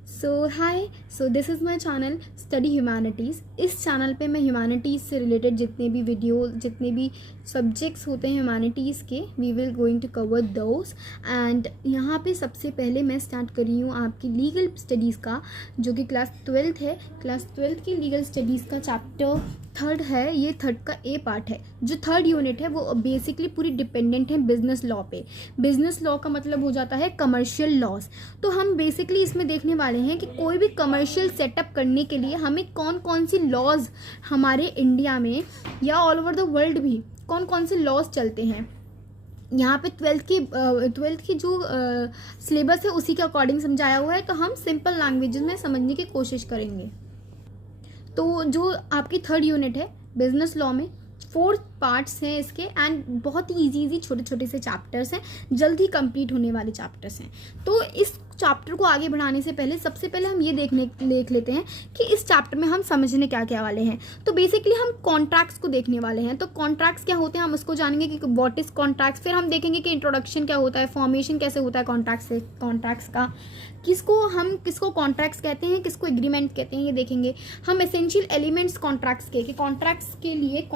Hi this is my channel study humanities. इस channel पे मैं ह्यूमैनिटीज़ से रिलेटेड जितने भी वीडियो जितने भी सब्जेक्ट्स होते हैं ह्यूमैनिटीज़ के, we will going to cover those. And यहाँ पे सबसे पहले मैं स्टार्ट कर रही हूँ आपकी लीगल स्टडीज़ का, जो कि क्लास 12th है। क्लास 12th की लीगल स्टडीज़ का चैप्टर 3rd है। ये 3rd का ए पार्ट है। जो 3rd यूनिट है वो बेसिकली पूरी डिपेंडेंट है बिजनेस लॉ पे। बिजनेस लॉ का मतलब हो जाता है कमर्शियल लॉज। तो हम बेसिकली इसमें देखने वाले हैं कि कोई भी कमर्शियल सेटअप करने के लिए हमें कौन कौन सी लॉज हमारे इंडिया में या ऑल ओवर द वर्ल्ड भी कौन कौन से लॉज चलते हैं। यहाँ पे 12th की जो सिलेबस है उसी के अकॉर्डिंग समझाया हुआ है, तो हम सिंपल लैंग्वेज में समझने की कोशिश करेंगे। तो जो आपकी 3rd यूनिट है बिजनेस लॉ में 4 पार्ट्स हैं इसके, एंड बहुत ही इजी छोटे छोटे से चैप्टर्स हैं, जल्द ही कंप्लीट होने वाले चैप्टर्स हैं। तो इस चैप्टर को आगे बढ़ाने से पहले सबसे पहले हम ये देख लेते हैं कि इस चैप्टर में हम समझने क्या क्या वाले हैं। तो बेसिकली हम कॉन्ट्रैक्ट्स को देखने वाले हैं। तो कॉन्ट्रैक्ट्स क्या होते हैं हम उसको जानेंगे कि व्हाट इज कॉन्ट्रैक्ट्स। फिर हम देखेंगे कि इंट्रोडक्शन क्या होता है, फॉर्मेशन कैसे होता है कॉन्ट्रैक्ट्स का, किसको कॉन्ट्रैक्ट्स कहते हैं, किसको एग्रीमेंट कहते हैं, ये देखेंगे। हम एसेंशियल एलिमेंट्स कॉन्ट्रैक्ट्स के कि कॉन्ट्रैक्ट्स के लिए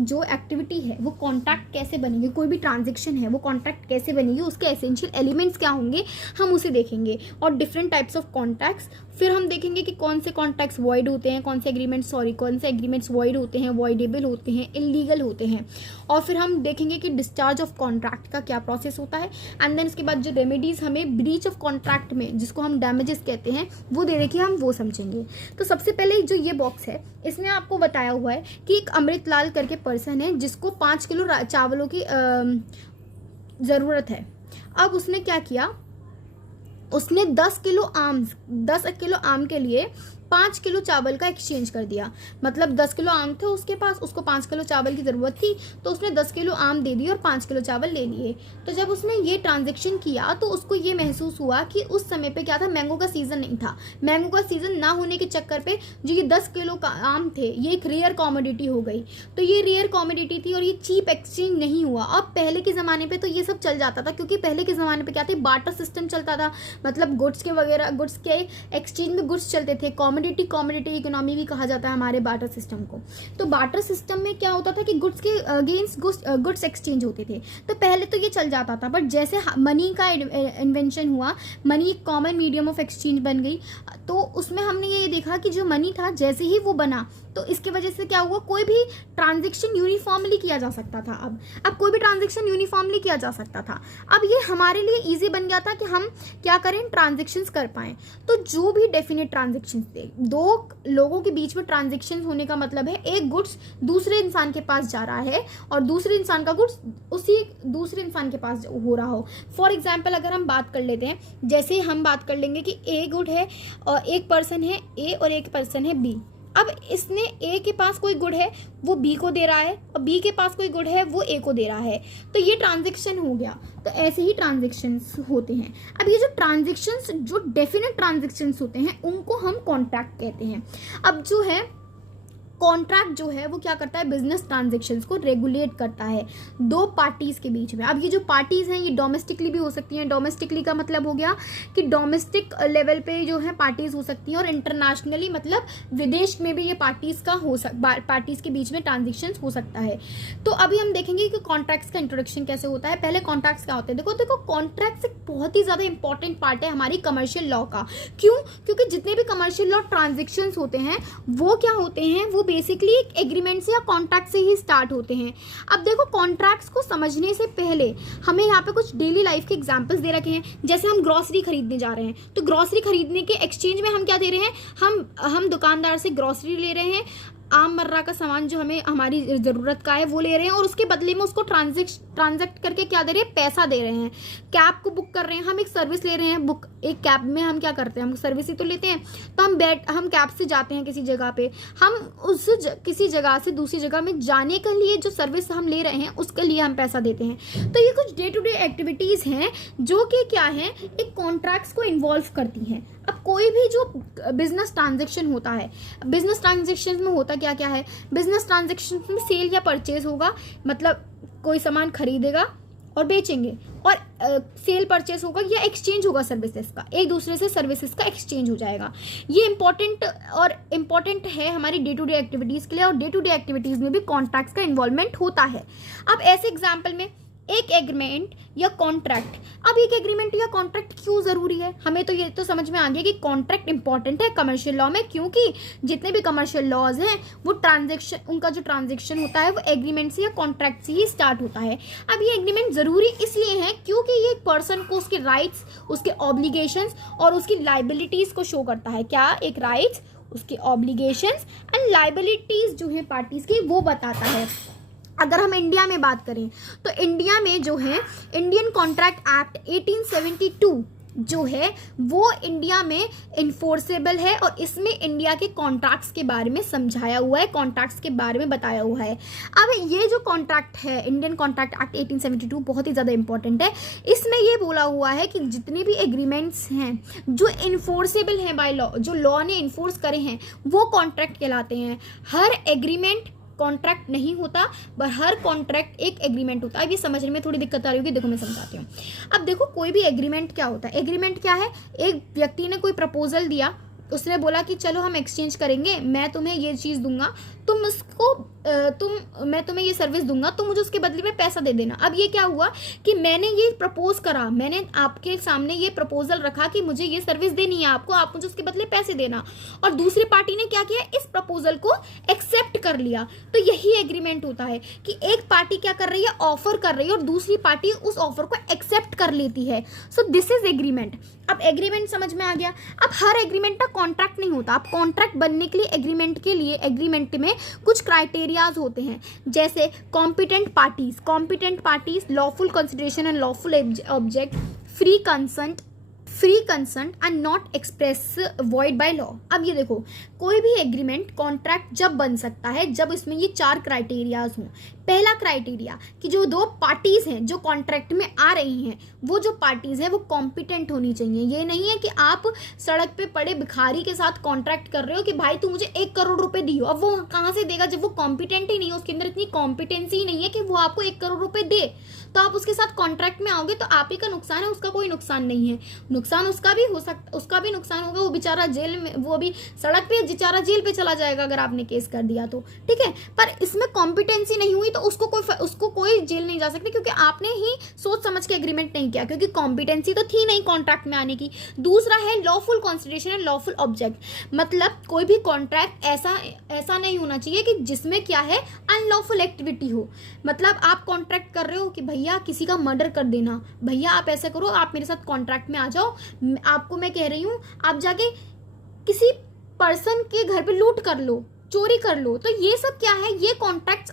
जो एक्टिविटी है वो कॉन्ट्रैक्ट कैसे बनेगी, कोई भी ट्रांजेक्शन है वो कॉन्ट्रैक्ट कैसे बनेगी, उसके एसेंशियल एलिमेंट्स क्या होंगे हम उसे देखेंगे, और डिफरेंट टाइप्स ऑफ कॉन्ट्रैक्ट्स। फिर हम देखेंगे कि कौन से कॉन्ट्रैक्ट्स वॉइड होते हैं, कौन से एग्रीमेंट्स वॉइड होते हैं, वॉइडेबल होते हैं, इलीगल होते हैं। और फिर हम देखेंगे कि डिस्चार्ज ऑफ कॉन्ट्रैक्ट का क्या प्रोसेस होता है। एंड देन इसके बाद जो रेमेडीज हमें ब्रीच ऑफ कॉन्ट्रैक्ट में, जिसको हम डैमेजेस कहते हैं, वो दे रखे हम वो समझेंगे। तो सबसे पहले जो ये बॉक्स है इसमें आपको बताया हुआ है कि एक अमृतलाल करके पर्सन है जिसको 5 किलो चावलों की ज़रूरत है। अब उसने क्या किया, उसने 10 किलो आम के लिए 5 किलो चावल का एक्सचेंज कर दिया। मतलब 10 किलो आम थे उसके पास, उसको 5 किलो चावल की ज़रूरत थी, तो उसने 10 किलो आम दे दिए और 5 किलो चावल ले लिए। तो जब उसने ये ट्रांजेक्शन किया तो उसको ये महसूस हुआ कि उस समय पे क्या था, मैंगो का सीज़न नहीं था। मैंगो का सीज़न ना होने के चक्कर पे जो ये 10 किलो का आम थे ये एक रेयर कॉमोडिटी हो गई। तो ये रेयर कॉमोडिटी थी और ये चीप एक्सचेंज नहीं हुआ। अब पहले के ज़माने पर तो ये सब चल जाता था, क्योंकि पहले के ज़माने पर क्या था, बार्टर सिस्टम चलता था। मतलब गुड्स के एक्सचेंज में गुड्स चलते थे। कॉमोडिटी इकोनॉमी भी कहा जाता है हमारे बार्टर सिस्टम को। तो बार्टर सिस्टम में क्या होता था कि गुड्स के अगेंस्ट गुड्स एक्सचेंज होते थे। तो पहले तो ये चल जाता था, बट जैसे मनी का इन्वेंशन हुआ, मनी एक कॉमन मीडियम ऑफ एक्सचेंज बन गई, तो उसमें हमने ये देखा कि जो मनी था जैसे ही वो बना तो इसके वजह से क्या हुआ, कोई भी ट्रांजेक्शन यूनिफॉर्मली किया जा सकता था। अब कोई भी ट्रांजेक्शन यूनिफॉर्मली किया जा सकता था। अब ये हमारे लिए इजी बन गया था कि हम क्या करें, ट्रांजेक्शन्स कर पाएँ। तो जो भी डेफिनेट ट्रांजेक्शन्स थे, 2 लोगों के बीच में ट्रांजेक्शन होने का मतलब है एक गुड्स दूसरे इंसान के पास जा रहा है और दूसरे इंसान का गुड्स उसी दूसरे इंसान के पास हो रहा हो। फॉर एग्जाम्पल अगर हम बात कर लेते हैं, जैसे हम बात कर लेंगे कि ए गुड है और एक पर्सन है ए और एक पर्सन है बी। अब इसने ए के पास कोई गुड है वो बी को दे रहा है और बी के पास कोई गुड है वो ए को दे रहा है, तो ये ट्रांजेक्शन हो गया। तो ऐसे ही ट्रांजेक्शन्स होते हैं। अब ये जो डेफिनेट ट्रांजेक्शन्स होते हैं उनको हम कॉन्ट्रैक्ट कहते हैं। अब जो है कॉन्ट्रैक्ट जो है वो क्या करता है, बिजनेस ट्रांजेक्शन्स को रेगुलेट करता है 2 पार्टीज के बीच में। अब ये जो पार्टीज हैं ये डोमेस्टिकली भी हो सकती हैं। डोमेस्टिकली का मतलब हो गया कि डोमेस्टिक लेवल पे जो है पार्टीज हो सकती हैं, और इंटरनेशनली मतलब विदेश में भी ये पार्टीज के बीच में ट्रांजेक्शन्स हो सकता है। तो अभी हम देखेंगे कि कॉन्ट्रैक्ट्स का इंट्रोडक्शन कैसे होता है। पहले कॉन्ट्रैक्ट्स क्या होते हैं, देखो कॉन्ट्रैक्ट्स एक बहुत ही ज़्यादा इंपॉर्टेंट पार्ट है हमारी कमर्शियल लॉ का। क्यों? क्योंकि जितने भी कमर्शियल लॉ ट्रांजेक्शन्स होते हैं वो क्या होते हैं, वो बेसिकली एक एग्रीमेंट से या कॉन्ट्रैक्ट से ही स्टार्ट होते हैं। अब देखो कॉन्ट्रैक्ट्स को समझने से पहले हमें यहाँ पे कुछ डेली लाइफ के एग्जांपल्स दे रखे हैं। जैसे हम ग्रॉसरी खरीदने जा रहे हैं, तो ग्रॉसरी खरीदने के एक्सचेंज में हम क्या दे रहे हैं, हम दुकानदार से ग्रॉसरी ले रहे हैं, आम मर्रा का सामान जो हमें हमारी ज़रूरत का है वो ले रहे हैं, और उसके बदले में उसको ट्रांजेक्ट करके क्या दे रहे हैं, पैसा दे रहे हैं। कैब को बुक कर रहे हैं, हम एक सर्विस ले रहे हैं बुक। एक कैब में हम क्या करते हैं, हम सर्विस ही तो लेते हैं। तो हम कैब से जाते हैं किसी जगह पे, हम किसी जगह से दूसरी जगह में जाने के लिए जो सर्विस हम ले रहे हैं उसके लिए हम पैसा देते हैं। तो ये कुछ डे टू डे एक्टिविटीज़ हैं जो कि क्या है, एक कॉन्ट्रैक्ट्स को इन्वॉल्व करती हैं। अब कोई भी जो बिजनेस ट्रांजेक्शन होता है, बिजनेस ट्रांजेक्शन में होता क्या क्या है, बिजनेस ट्रांजेक्शन में सेल या परचेज होगा, मतलब कोई सामान खरीदेगा और बेचेंगे, और सेल परचेस होगा या एक्सचेंज होगा सर्विसेज का, एक दूसरे से सर्विसेज का एक्सचेंज हो जाएगा। ये इम्पॉर्टेंट है हमारी डे टू डे एक्टिविटीज़ के लिए, और डे टू डे एक्टिविटीज़ में भी कॉन्ट्रैक्ट्स का इन्वॉल्वमेंट होता है। अब ऐसे एग्जाम्पल में एक एग्रीमेंट या कॉन्ट्रैक्ट, अब एक एग्रीमेंट या कॉन्ट्रैक्ट क्यों ज़रूरी है, हमें तो ये तो समझ में आ गया कि कॉन्ट्रैक्ट इंपॉर्टेंट है कमर्शियल लॉ में, क्योंकि जितने भी कमर्शियल लॉज हैं वो ट्रांजेक्शन, उनका जो ट्रांजेक्शन होता है वो एग्रीमेंट से या कॉन्ट्रैक्ट से ही स्टार्ट होता है। अब ये एग्रीमेंट ज़रूरी इसलिए है क्योंकि ये एक पर्सन को उसके राइट्स, उसके ऑब्लिगेशंस और उसकी लाइबिलिटीज़ को शो करता है। क्या? एक राइट्स, उसके ऑब्लिगेशंस एंड लाइबिलिटीज़ जो है पार्टीज़ की, वो बताता है। अगर हम इंडिया में बात करें तो इंडिया में जो है इंडियन कॉन्ट्रैक्ट एक्ट 1872 जो है वो इंडिया में इन्फोर्सेबल है, और इसमें इंडिया के कॉन्ट्रैक्ट्स के बारे में समझाया हुआ है, कॉन्ट्रैक्ट्स के बारे में बताया हुआ है। अब ये जो कॉन्ट्रैक्ट है इंडियन कॉन्ट्रैक्ट एक्ट 1872 बहुत ही ज़्यादा इंपॉर्टेंट है। इसमें ये बोला हुआ है कि जितने भी एग्रीमेंट्स हैं जो इन्फोर्सेबल हैं बाय लॉ, जो लॉ ने इन्फोर्स करे हैं, वो कॉन्ट्रैक्ट कहलाते हैं। हर एग्रीमेंट कॉन्ट्रैक्ट नहीं होता, पर हर कॉन्ट्रैक्ट एक एग्रीमेंट होता है। ये समझने में थोड़ी दिक्कत आ रही होगी, देखो मैं समझाती हूँ। अब देखो कोई भी एग्रीमेंट क्या होता है, एग्रीमेंट क्या है, एक व्यक्ति ने कोई प्रपोजल दिया, उसने बोला कि चलो हम एक्सचेंज करेंगे, मैं तुम्हें ये चीज़ दूंगा, तुम उसको मैं तुम्हें ये सर्विस दूंगा, तुम मुझे उसके बदले में पैसा दे देना। अब ये क्या हुआ कि मैंने ये प्रपोज करा, मैंने आपके सामने ये प्रपोजल रखा कि मुझे ये सर्विस देनी है आपको, आप मुझे उसके बदले पैसे देना, और दूसरी पार्टी ने क्या किया, इस प्रपोजल को एक्सेप्ट कर लिया। तो यही एग्रीमेंट होता है कि एक पार्टी क्या कर रही है, ऑफर कर रही है, और दूसरी पार्टी उस ऑफर को एक्सेप्ट कर लेती है। So this is agreement. अब एग्रीमेंट समझ में आ गया। अब हर एग्रीमेंट का कॉन्ट्रैक्ट नहीं होता। अब कॉन्ट्रैक्ट बनने के लिए एग्रीमेंट में कुछ क्राइटेरियाज होते हैं, जैसे competent parties, lawful consideration and lawful object, free consent and not express void by law. अब ये देखो, कोई भी एग्रीमेंट कॉन्ट्रैक्ट जब बन सकता है जब इसमें ये 4 क्राइटेरियाज हों। पहला क्राइटेरिया कि जो 2 पार्टीज हैं जो कॉन्ट्रैक्ट में आ रही हैं, वो जो पार्टीज हैं वो कॉम्पिटेंट होनी चाहिए। ये नहीं है कि आप सड़क पे पड़े भिखारी के साथ कॉन्ट्रैक्ट कर रहे हो कि भाई तू मुझे 1 करोड़ रुपए दियो। अब वो कहाँ से देगा जब वो कॉम्पिटेंट ही नहीं है, उसके अंदर इतनी कॉम्पिटेंसी ही नहीं है कि वो आपको 1 करोड़ रुपए दे। तो आप उसके साथ कॉन्ट्रैक्ट में आओगे तो आप ही का नुकसान है, उसका कोई नुकसान नहीं है। नुकसान उसका भी हो सकता, उसका भी नुकसान होगा, वो बेचारा जेल में, वो भी सड़क पे बेचारा जेल पे चला जाएगा अगर आपने केस कर दिया तो, ठीक है। पर इसमें कॉम्पिटेंसी नहीं हुई तो उसको कोई जेल नहीं जा सकती, क्योंकि आपने ही सोच समझ के एग्रीमेंट नहीं किया, क्योंकि कॉम्पिटेंसी तो थी नहीं कॉन्ट्रैक्ट में आने की। दूसरा है lawful consideration and lawful object, मतलब कोई भी कॉन्ट्रैक्ट ऐसा नहीं होना चाहिए कि जिसमें क्या है, अनलॉफुल एक्टिविटी हो। मतलब आप कॉन्ट्रैक्ट कर रहे हो कि भैया किसी का मर्डर कर देना, भैया आप ऐसा करो, आप मेरे साथ कॉन्ट्रैक्ट में आ जाओ, आपको मैं कह रही हूँ आप जाके किसी पर्सन के घर पे लूट कर लो, चोरी कर लो, तो ये सब क्या है, ये कॉन्ट्रैक्ट्स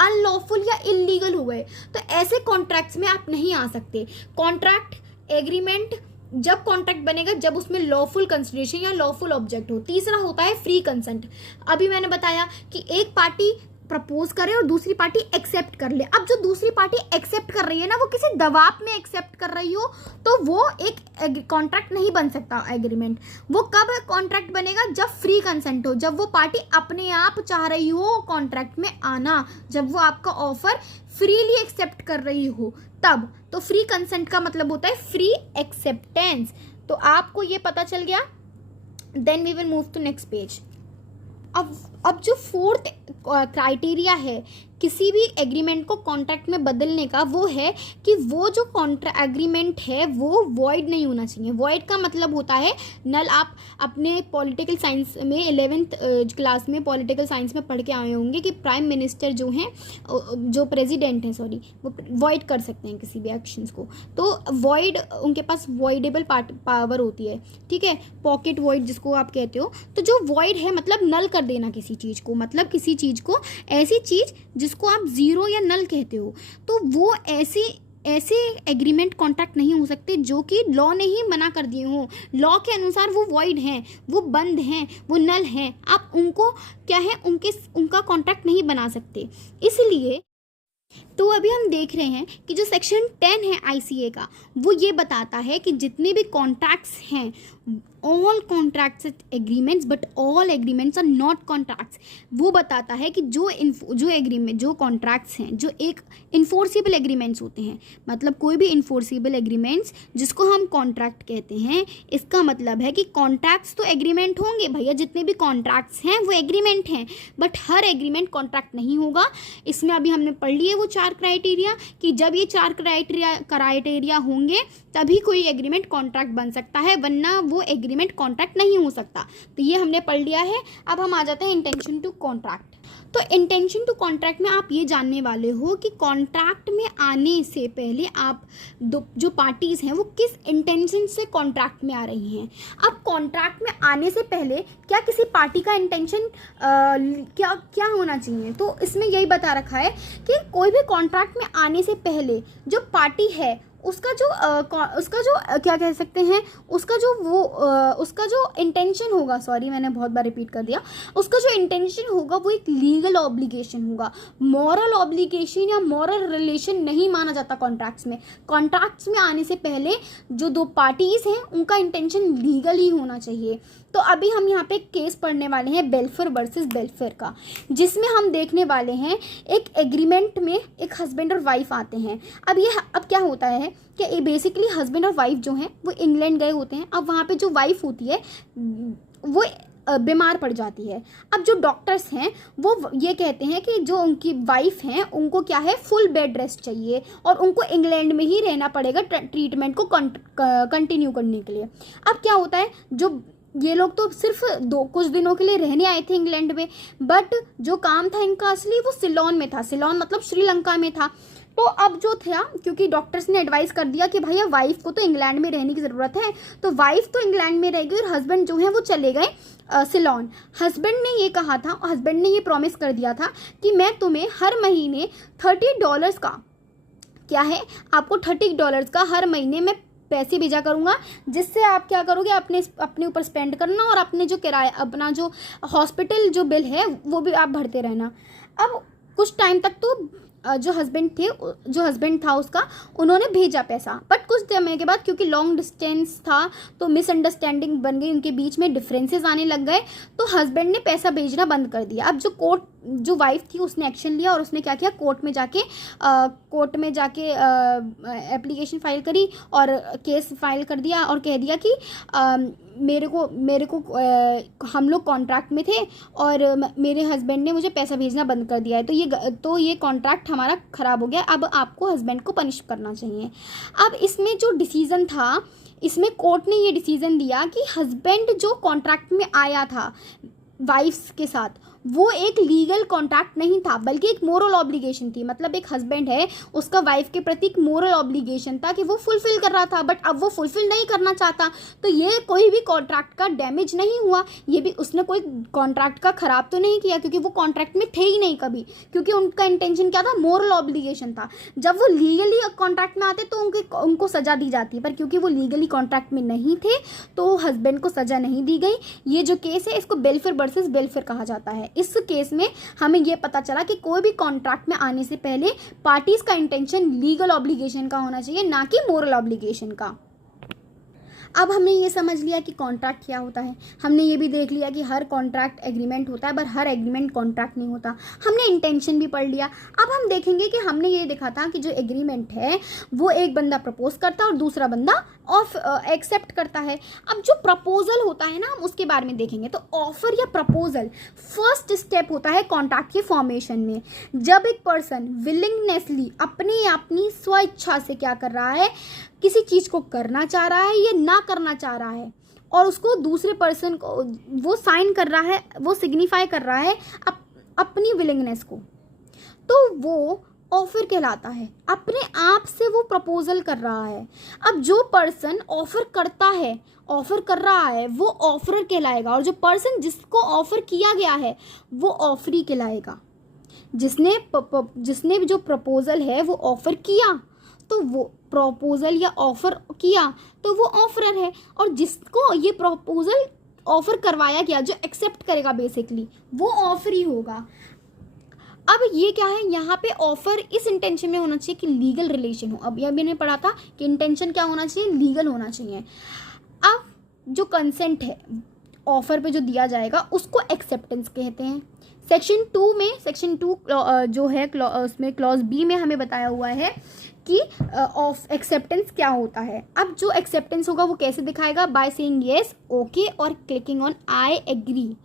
अनलॉफुल या इलीगल हुए। तो ऐसे कॉन्ट्रैक्ट्स में आप नहीं आ सकते। कॉन्ट्रैक्ट एग्रीमेंट जब कॉन्ट्रैक्ट बनेगा जब उसमें लॉफुल कंसिडरेशन या लॉफुल ऑब्जेक्ट हो। तीसरा होता है फ्री कंसेंट। अभी मैंने बताया कि एक पार्टी प्रपोज करे और दूसरी पार्टी एक्सेप्ट कर ले। अब जो दूसरी पार्टी एक्सेप्ट कर रही है ना, वो किसी दबाव में एक्सेप्ट कर रही हो तो वो एक कॉन्ट्रैक्ट नहीं बन सकता एग्रीमेंट। वो कब कॉन्ट्रैक्ट बनेगा, जब फ्री कंसेंट हो, जब वो पार्टी अपने आप चाह रही हो कॉन्ट्रैक्ट में आना, जब वो आपका ऑफर फ्रीली एक्सेप्ट कर रही हो तब। तो फ्री कंसेंट का मतलब होता है फ्री एक्सेप्टेंस। तो आपको ये पता चल गया। Then we will move to next page. अब जो 4th क्राइटेरिया है किसी भी एग्रीमेंट को कॉन्ट्रैक्ट में बदलने का, वो है कि वो जो एग्रीमेंट है वो वॉइड नहीं होना चाहिए। वॉइड का मतलब होता है नल। आप अपने पॉलिटिकल साइंस में 11th क्लास में पॉलिटिकल साइंस में पढ़ के आए होंगे कि प्राइम मिनिस्टर जो हैं, जो प्रेसिडेंट हैं सॉरी, वो वॉइड कर सकते हैं किसी भी एक्शंस को। तो वॉइड, उनके पास वॉइडेबल पावर होती है, ठीक है, पॉकेट वॉइड जिसको आप कहते हो। तो जो वॉइड है मतलब नल कर देना किसी चीज़ को, मतलब किसी चीज़ को, ऐसी चीज़ जिसको आप जीरो या नल कहते हो, तो वो ऐसे एग्रीमेंट कॉन्ट्रैक्ट नहीं हो सकते जो कि लॉ ने ही मना कर दिए हो। लॉ के अनुसार वो वॉइड हैं, वो बंद हैं, वो नल हैं। आप उनको क्या है, उनका कॉन्ट्रैक्ट नहीं बना सकते। इसलिए तो अभी हम देख रहे हैं कि जो सेक्शन 10 है आईसीए का, वो ये बताता है कि जितने भी कॉन्ट्रैक्ट्स हैं all contracts agreements but all agreements are not contracts. वो बताता है कि जो एग्रीमेंट, जो कॉन्ट्रैक्ट्स हैं, जो एक इन्फोर्सिबल एग्रीमेंट्स होते हैं, मतलब कोई भी इन्फोर्सिबल एग्रीमेंट्स जिसको हम कॉन्ट्रैक्ट कहते हैं, इसका मतलब है कि कॉन्ट्रैक्ट्स तो एग्रीमेंट होंगे भैया, जितने भी कॉन्ट्रैक्ट्स हैं वो एग्रीमेंट हैं, बट हर एग्रीमेंट कॉन्ट्रैक्ट नहीं होगा। इसमें अभी हमने पढ़ लिए वो 4 क्राइटेरिया कि जब ये 4 क्राइटेरिया होंगे तभी कोई एग्रीमेंट कॉन्ट्रैक्ट बन सकता है, वरना वो एग्रीमेंट कॉन्ट्रैक्ट नहीं हो सकता। तो ये हमने पढ़ लिया है। अब हम आ जाते हैं इंटेंशन टू कॉन्ट्रैक्ट। तो इंटेंशन टू कॉन्ट्रैक्ट में आप ये जानने वाले हो कि कॉन्ट्रैक्ट में आने से पहले आप जो पार्टीज़ हैं वो किस इंटेंशन से कॉन्ट्रैक्ट में आ रही हैं। अब कॉन्ट्रैक्ट में आने से पहले क्या किसी पार्टी का इंटेंशन क्या होना चाहिए, तो इसमें यही बता रखा है कि कोई भी कॉन्ट्रैक्ट में आने से पहले जो पार्टी है उसका जो क्या कह सकते हैं, उसका जो इंटेंशन होगा, सॉरी मैंने बहुत बार रिपीट कर दिया, उसका जो इंटेंशन होगा वो एक लीगल ऑब्लिगेशन होगा। मॉरल ऑब्लिगेशन या मॉरल रिलेशन नहीं माना जाता कॉन्ट्रैक्ट्स में। कॉन्ट्रैक्ट्स में आने से पहले जो 2 पार्टीज़ हैं उनका इंटेंशन लीगल ही होना चाहिए। तो अभी हम यहाँ पे केस पढ़ने वाले हैं बेल्फर वर्सेस बेल्फर का, जिसमें हम देखने वाले हैं एक एग्रीमेंट में एक हस्बैंड और वाइफ आते हैं। अब क्या होता है कि बेसिकली हस्बैंड और वाइफ जो हैं वो इंग्लैंड गए होते हैं। अब वहाँ पे जो वाइफ होती है वो बीमार पड़ जाती है। अब जो डॉक्टर्स हैं वो ये कहते हैं कि जो उनकी वाइफ हैं उनको क्या है, फुल बेड रेस्ट चाहिए और उनको इंग्लैंड में ही रहना पड़ेगा ट्रीटमेंट को कंटिन्यू करने के लिए। अब क्या होता है, जो ये लोग तो सिर्फ कुछ दिनों के लिए रहने आए थे इंग्लैंड में, बट जो काम था इनका असली वो सिलोन में था। सिलोन मतलब श्रीलंका में था। तो अब जो था, क्योंकि डॉक्टर्स ने एडवाइस कर दिया कि भैया वाइफ को तो इंग्लैंड में रहने की ज़रूरत है, तो वाइफ तो इंग्लैंड में रह गई और हस्बैंड जो है वो चले गए सिलोन। हस्बैंड ने ये कहा था, हस्बैंड ने ये प्रॉमिस कर दिया था कि मैं तुम्हें हर महीने $30 का, क्या है, आपको $30 का हर महीने में पैसे भेजा करूँगा, जिससे आप क्या करोगे, अपने ऊपर स्पेंड करना और अपने जो किराया, अपना जो हॉस्पिटल जो बिल है वो भी आप भरते रहना। अब कुछ टाइम तक तो जो हस्बैंड था उसका, उन्होंने भेजा पैसा, बट कुछ समय के बाद क्योंकि लॉन्ग डिस्टेंस था तो मिसअंडरस्टैंडिंग बन गई, उनके बीच में डिफरेंसेस आने लग गए, तो हस्बैंड ने पैसा भेजना बंद कर दिया। अब जो वाइफ थी उसने एक्शन लिया और उसने क्या किया, कोर्ट में जाके एप्लीकेशन फाइल करी और केस फाइल कर दिया और कह दिया कि मेरे को हम लोग कॉन्ट्रैक्ट में थे और मेरे हस्बैंड ने मुझे पैसा भेजना बंद कर दिया है, तो ये कॉन्ट्रैक्ट हमारा ख़राब हो गया, अब आपको हस्बैंड को पनिश करना चाहिए। अब इसमें जो डिसीज़न था, इसमें कोर्ट ने ये डिसीज़न दिया कि हस्बैंड जो कॉन्ट्रैक्ट में आया था वाइफ्स के साथ, वो एक लीगल कॉन्ट्रैक्ट नहीं था बल्कि एक मोरल ऑब्लिगेशन थी। मतलब एक हस्बैंड है, उसका वाइफ के प्रति एक मोरल ऑब्लिगेशन था कि वो फुलफिल कर रहा था, बट अब वो फुलफिल नहीं करना चाहता, तो ये कोई भी कॉन्ट्रैक्ट का डैमेज नहीं हुआ, ये भी उसने कोई कॉन्ट्रैक्ट का ख़राब तो नहीं किया, क्योंकि वो कॉन्ट्रैक्ट में थे ही नहीं कभी, क्योंकि उनका इंटेंशन क्या था, मोरल ऑब्लिगेशन था। जब वो लीगली कॉन्ट्रैक्ट में आते तो उनको सज़ा दी जाती है, पर क्योंकि वो लीगली कॉन्ट्रैक्ट में नहीं थे तो हस्बैंड को सज़ा नहीं दी गई। ये जो केस है इसको बेल्फर वर्सेस बेल्फर कहा जाता है। इस केस में हमें यह पता चला कि कोई भी कॉन्ट्रैक्ट में आने से पहले पार्टीज का इंटेंशन लीगल ऑब्लिगेशन का होना चाहिए, ना कि मोरल ऑब्लिगेशन का। अब हमने ये समझ लिया कि कॉन्ट्रैक्ट क्या होता है, हमने ये भी देख लिया कि हर कॉन्ट्रैक्ट एग्रीमेंट होता है पर हर एग्रीमेंट कॉन्ट्रैक्ट नहीं होता, हमने इंटेंशन भी पढ़ लिया। अब हम देखेंगे कि हमने ये देखा था कि जो एग्रीमेंट है वो एक बंदा प्रपोज करता है और दूसरा बंदा एक्सेप्ट करता है। अब जो प्रपोजल होता है ना, हम उसके बारे में देखेंगे। तो ऑफर या प्रपोजल फर्स्ट स्टेप होता है कॉन्ट्रैक्ट के फॉर्मेशन में, जब एक पर्सन विलिंगनेसली अपनी स्वेच्छा से क्या कर रहा है, किसी चीज़ को करना चाह रहा है या ना करना चाह रहा है, और उसको दूसरे पर्सन को वो साइन कर रहा है, वो सिग्निफाई कर रहा है अपनी विलिंगनेस को, तो वो ऑफर कहलाता है। अपने आप से वो प्रपोजल कर रहा है। अब जो पर्सन ऑफर कर रहा है वो ऑफरर कहलाएगा, और जो पर्सन जिसको ऑफर किया गया है वो ऑफरी कहलाएगा। जिसने जो प्रपोजल है वो ऑफर किया तो वो प्रपोजल या ऑफर किया तो वो ऑफरर है, और जिसको ये प्रपोजल ऑफर करवाया गया, जो एक्सेप्ट करेगा बेसिकली, वो ऑफरी होगा। अब ये क्या है, यहाँ पे ऑफर इस इंटेंशन में होना चाहिए कि लीगल रिलेशन हो। अब यह मैंने पढ़ा था कि इंटेंशन क्या होना चाहिए, लीगल होना चाहिए। अब जो कंसेंट है ऑफर पे जो दिया जाएगा उसको एक्सेप्टेंस कहते हैं। सेक्शन 2 में, सेक्शन 2 जो है उसमें क्लॉज बी में हमें बताया हुआ है कि ऑफ एक्सेप्टेंस क्या होता है। अब जो एक्सेप्टेंस होगा वो कैसे दिखाएगा, बाय सेइंग येस, ओके और clicking on I agree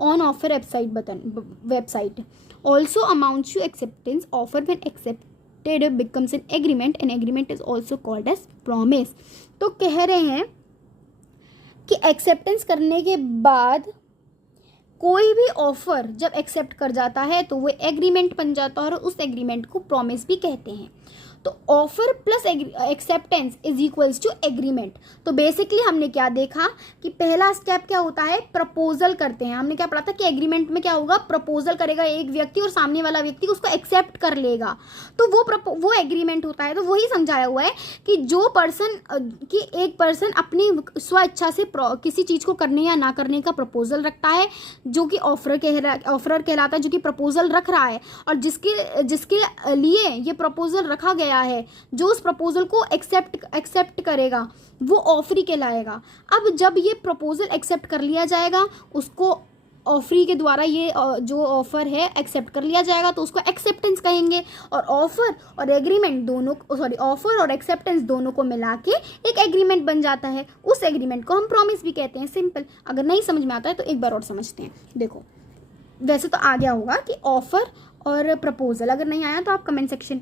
on offer website button, website also amounts to acceptance, offer when accepted becomes an agreement, an agreement is also called as promise. तो कह रहे हैं कि एक्सेप्टेंस करने के बाद कोई भी ऑफर जब एक्सेप्ट कर जाता है तो वो एग्रीमेंट बन जाता है और उस एग्रीमेंट को प्रॉमिस भी कहते हैं। तो offer plus acceptance is equals to agreement. तो बेसिकली हमने क्या देखा कि पहला स्टेप क्या होता है, प्रपोजल करते हैं। हमने क्या पढ़ा था कि एग्रीमेंट में क्या होगा, प्रपोजल करेगा एक व्यक्ति और सामने वाला व्यक्ति उसको एक्सेप्ट कर लेगा, तो वो एग्रीमेंट होता है। तो वही समझाया हुआ है कि जो पर्सन कि एक पर्सन अपनी स्व इच्छा से किसी चीज़ को करने या ना करने का प्रपोजल रखता है, जो कि ऑफरर कहलाता है, जो कि प्रपोजल रख रहा है, और जिसके लिए ये प्रपोजल रखा गया है, जो उस प्रपोजल को एक्सेप्ट करेगा वो ऑफरी कहलाएगा। अब जब ये प्रपोजल एक्सेप्ट कर लिया जाएगा, उसको ऑफरी के द्वारा ये जो ऑफर है एक्सेप्ट कर लिया जाएगा तो उसको एक्सेप्टेंस कहेंगे। और ऑफर और एग्रीमेंट दोनों, ऑफर और एक्सेप्टेंस दोनों को मिला के एक एग्रीमेंट बन जाता है। उस एग्रीमेंट को हम प्रॉमिस भी कहते हैं। सिंपल। अगर नहीं समझ में आता है तो एक बार और समझते हैं। देखो, वैसे तो आ गया होगा कि ऑफर और प्रपोजल, अगर नहीं आया तो आप कमेंट सेक्शन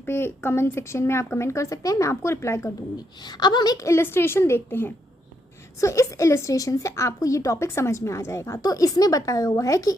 में आप कमेंट कर सकते हैं, मैं आपको रिप्लाई कर दूंगी। अब हम एक इलस्ट्रेशन देखते हैं। सो इस इलस्ट्रेशन से आपको ये टॉपिक समझ में आ जाएगा। तो इसमें बताया हुआ है कि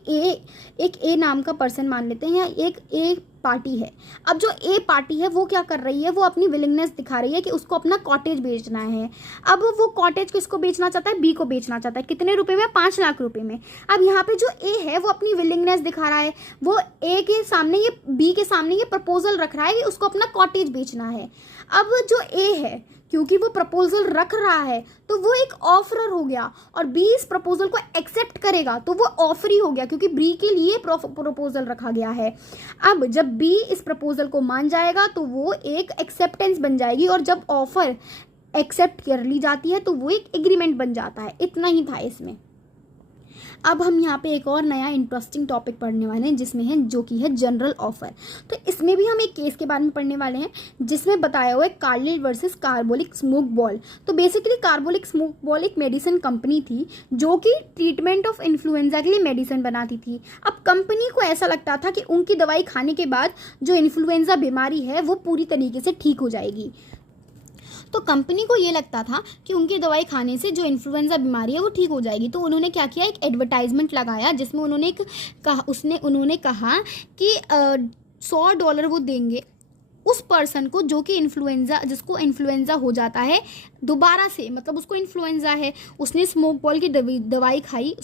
एक ए नाम का पर्सन मान लेते हैं, या एक ए पार्टी है। अब जो ए पार्टी है वो क्या कर रही है, वो अपनी विलिंगनेस दिखा रही है कि उसको अपना कॉटेज बेचना है। अब वो कॉटेज किसको बेचना चाहता है, बी को बेचना चाहता है। कितने रुपए में, 5 लाख रुपए में। अब यहाँ पे जो ए है वो अपनी विलिंगनेस दिखा रहा है, वो ए के सामने, ये बी के सामने ये प्रपोजल रख रहा है कि उसको अपना कॉटेज बेचना है। अब जो ए है, क्योंकि वो प्रपोजल रख रहा है तो वो एक ऑफरर हो गया, और बी इस प्रपोजल को एक्सेप्ट करेगा तो वो ऑफरी हो गया, क्योंकि बी के लिए प्रपोजल रखा गया है। अब जब बी इस प्रपोजल को मान जाएगा तो वो एक एक्सेप्टेंस बन जाएगी, और जब ऑफर एक्सेप्ट कर ली जाती है तो वो एक एग्रीमेंट बन जाता है। इतना ही था इसमें। अब हम यहाँ पे एक और नया इंटरेस्टिंग टॉपिक पढ़ने वाले हैं, जिसमें है, जो कि है जनरल ऑफर। तो इसमें भी हम एक केस के बारे में पढ़ने वाले हैं, जिसमें बताया हुआ है Carlill versus carbolic smoke ball. तो बेसिकली कार्बोलिक स्मोक बॉल एक मेडिसिन कंपनी थी जो कि ट्रीटमेंट ऑफ इन्फ्लुएंजा के लिए मेडिसिन बनाती थी। अब कंपनी को ऐसा लगता था कि उनकी दवाई खाने के बाद जो इन्फ्लुएंजा बीमारी है वो पूरी तरीके से ठीक हो जाएगी। तो कंपनी को ये लगता था कि उनकी दवाई खाने से जो इन्फ्लुएंजा बीमारी है वो ठीक हो जाएगी। तो उन्होंने क्या किया, एक एडवर्टाइजमेंट लगाया, जिसमें उन्होंने कहा कि $100 वो देंगे उस पर्सन को जो कि जिसको इन्फ्लुएंजा हो जाता है दोबारा से, मतलब उसको इन्फ्लुएंजा है, उसने स्मोक बॉल की दवाई खाई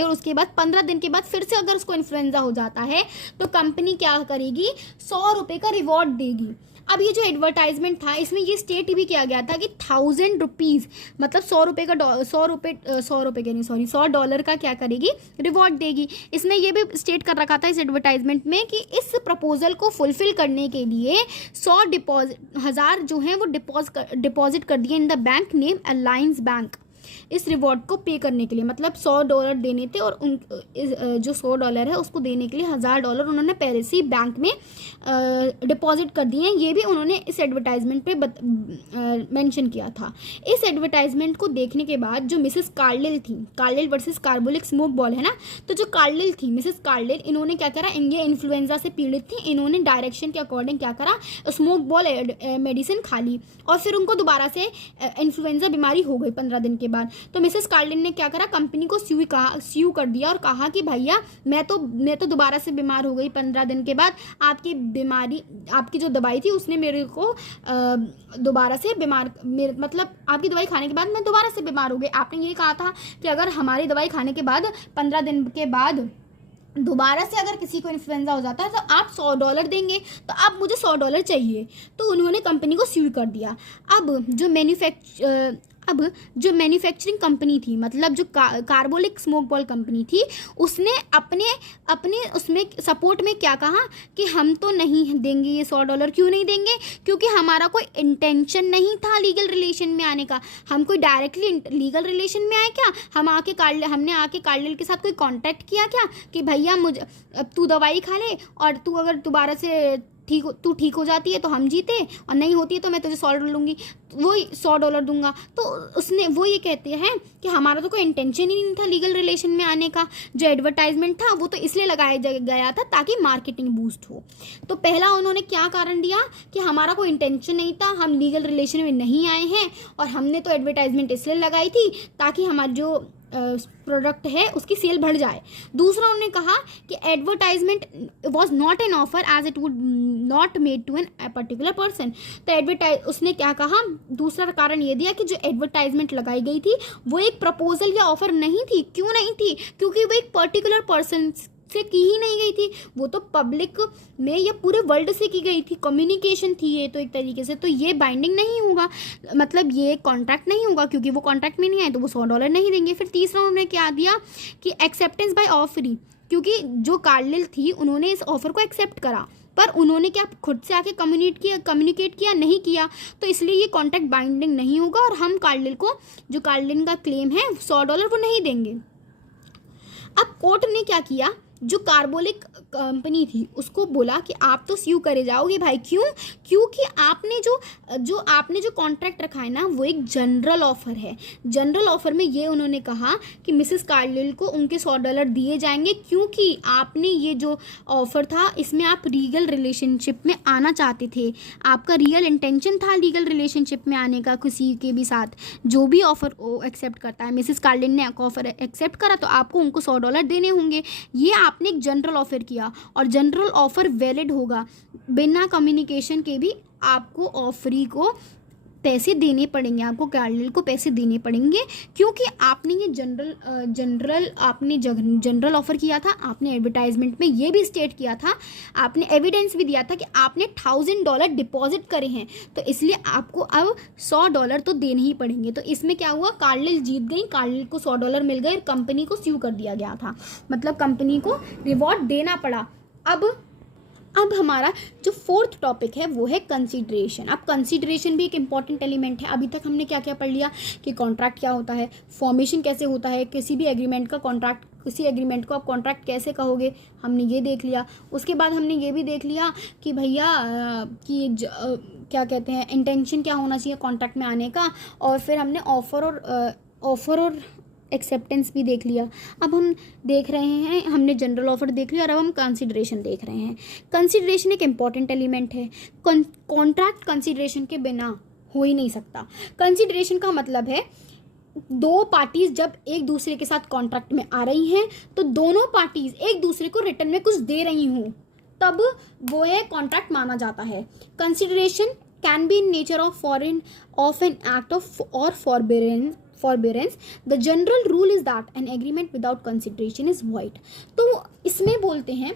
और उसके बाद 15 दिन के बाद फिर से अगर उसको इन्फ्लुएंजा हो जाता है तो कंपनी क्या करेगी, ₹100 का रिवॉर्ड देगी। अब ये जो एडवर्टाइजमेंट था, इसमें ये स्टेट भी किया गया था कि ₹1000, मतलब $100 का क्या करेगी, रिवॉर्ड देगी। इसने ये भी स्टेट कर रखा था इस एडवर्टाइजमेंट में कि इस प्रपोजल को फुलफिल करने के लिए 100,000 जो है वो डिपॉजिट कर दिए in the bank name alliance bank, इस रिवॉर्ड को पे करने के लिए। मतलब $100 देने थे, और उन जो $100 है उसको देने के लिए $1000 उन्होंने पहले से ही बैंक में डिपॉजिट कर दिए हैं। ये भी उन्होंने इस एडवर्टाइजमेंट पे मेंशन किया था। इस एडवर्टाइजमेंट को देखने के बाद जो मिसेस कार्लिल थी, Carlill versus carbolic smoke ball है ना, तो जो कार्लिल थी, मिसेस कार्लिल, इन्होंने क्या करा, ये इन्फ्लुएंजा से पीड़ित थी, इन्होंने डायरेक्शन के अकॉर्डिंग क्या करा, स्मोक बॉल मेडिसिन खा ली, और फिर उनको दोबारा से इन्फ्लुएंजा बीमारी हो गई 15 दिन के बाद। तो मिसेस कार्लिन ने क्या करा, कंपनी को स्यू कर दिया और कहा कि भैया मैं तो दोबारा से बीमार हो गई 15 दिन के बाद, आपकी जो दवाई थी उसने मेरे को दोबारा से मतलब आपकी दवाई खाने के बाद मैं दोबारा से बीमार हो गई। आपने ये कहा था कि अगर हमारी दवाई खाने के बाद 15 दिन के बाद दोबारा से अगर किसी को इन्फ्लुएंजा हो जाता है तो आप $100 देंगे, तो अब मुझे $100 चाहिए। तो उन्होंने कंपनी को स्यू कर दिया। अब जो अब जो मैन्युफैक्चरिंग कंपनी थी, मतलब जो कार्बोलिक स्मोक बॉल कंपनी थी, उसने अपने अपने उसमें सपोर्ट में क्या कहा कि हम तो नहीं देंगे ये $100। क्यों नहीं देंगे? क्योंकि हमारा कोई इंटेंशन नहीं था लीगल रिलेशन में आने का। हम कोई डायरेक्टली लीगल रिलेशन में आए क्या? हमने आके कार्डियल के साथ कोई कॉन्टैक्ट किया क्या कि भैया मुझे तू दवाई खा ले और तू अगर दोबारा से तू ठीक हो जाती है तो हम जीते, और नहीं होती है तो मैं तुझे $100 लूँगी, वही $100 दूंगा। तो उसने वो ये कहते हैं कि हमारा तो कोई इंटेंशन ही नहीं था लीगल रिलेशन में आने का। जो एडवर्टाइजमेंट था वो तो इसलिए लगाया गया था ताकि मार्केटिंग बूस्ट हो। तो पहला उन्होंने क्या कारण दिया कि हमारा कोई इंटेंशन नहीं था, हम लीगल रिलेशन में नहीं आए हैं, और हमने तो एडवर्टाइजमेंट इसलिए लगाई थी ताकि हमारी जो प्रोडक्ट है उसकी सेल बढ़ जाए। दूसरा उन्होंने कहा कि advertisement was not an offer as it would not made to an particular person. तो उसने क्या कहा, दूसरा कारण ये दिया कि जो एडवर्टाइजमेंट लगाई गई थी वो एक प्रपोजल या ऑफर नहीं थी। क्यों नहीं थी? क्योंकि वो एक पर्टिकुलर पर्सन से की ही नहीं गई थी, वो तो पब्लिक में या पूरे वर्ल्ड से की गई थी, कम्युनिकेशन थी ये तो एक तरीके से। तो ये बाइंडिंग नहीं होगा, मतलब ये कॉन्ट्रैक्ट नहीं होगा, क्योंकि वो कॉन्ट्रैक्ट में नहीं आए तो वो $100 नहीं देंगे। फिर तीसरा उन्होंने क्या दिया कि एक्सेप्टेंस बाय ऑफरी, क्योंकि जो कार्डियल थी उन्होंने इस ऑफर को एक्सेप्ट करा, पर उन्होंने क्या खुद से आके कम्युनिकेट किया नहीं किया, तो इसलिए ये कॉन्ट्रैक्ट बाइंडिंग नहीं होगा और हम कार्डियल को, जो कार्डियल का क्लेम है $100 वो नहीं देंगे। अब कोर्ट ने क्या किया, जो कार्बोलिक कंपनी थी उसको बोला कि आप तो स्यू करे जाओगे भाई। क्यों? क्योंकि आपने जो कॉन्ट्रैक्ट रखा है ना वो एक जनरल ऑफर है। जनरल ऑफर में ये उन्होंने कहा कि मिसेस कार्डियल को उनके $100 दिए जाएंगे, क्योंकि आपने ये जो ऑफर था इसमें आप लीगल रिलेशनशिप में आना चाहते थे, आपका रियल इंटेंशन था लीगल रिलेशनशिप में आने का किसी के भी साथ। जो भी ऑफर एक्सेप्ट करता है, मिसेस कार्डियल ने ऑफर एक्सेप्ट करा तो आपको उनको $100 देने होंगे। ये आपने एक जनरल ऑफर किया और जनरल ऑफर वैलिड होगा, बिना कम्युनिकेशन के भी आपको ऑफरी को पैसे देने पड़ेंगे, आपको कार्डियल को पैसे देने पड़ेंगे, क्योंकि आपने ये जनरल ऑफर किया था। आपने एडवर्टाइजमेंट में ये भी स्टेट किया था, आपने एविडेंस भी दिया था कि आपने $1000 डिपॉजिट करे हैं, तो इसलिए आपको अब $100 तो देने ही पड़ेंगे। तो इसमें क्या हुआ, कार्डियल जीत गई, कार्डियल को $100 मिल गए, कंपनी को स्यू कर दिया गया था, मतलब कंपनी को रिवॉर्ड देना पड़ा। अब हमारा जो फोर्थ टॉपिक है वो है कंसीडरेशन। अब कंसीडरेशन भी एक इंपॉर्टेंट एलिमेंट है। अभी तक हमने क्या क्या पढ़ लिया कि कॉन्ट्रैक्ट क्या होता है, फॉर्मेशन कैसे होता है, किसी भी एग्रीमेंट का कॉन्ट्रैक्ट, किसी एग्रीमेंट को आप कॉन्ट्रैक्ट कैसे कहोगे, हमने ये देख लिया। उसके बाद हमने ये भी देख लिया कि भैया क्या कहते हैं, इंटेंशन क्या होना चाहिए कॉन्ट्रैक्ट में आने का, और फिर हमने ऑफर और एक्सेप्टेंस भी देख लिया। अब हम देख रहे हैं, हमने जनरल ऑफर देख लिया और अब हम कंसीडरेशन देख रहे हैं। कंसीडरेशन एक इम्पॉर्टेंट एलिमेंट है, कॉन्ट्रैक्ट कंसीडरेशन के बिना हो ही नहीं सकता। कंसीडरेशन का मतलब है दो पार्टीज जब एक दूसरे के साथ कॉन्ट्रैक्ट में आ रही हैं तो दोनों पार्टीज एक दूसरे को रिटर्न में कुछ दे रही हों, तब वो है कॉन्ट्रैक्ट माना जाता है। Consideration can be in nature of an act of और forbearance. The general rule is that an agreement without consideration is void. तो इसमें बोलते हैं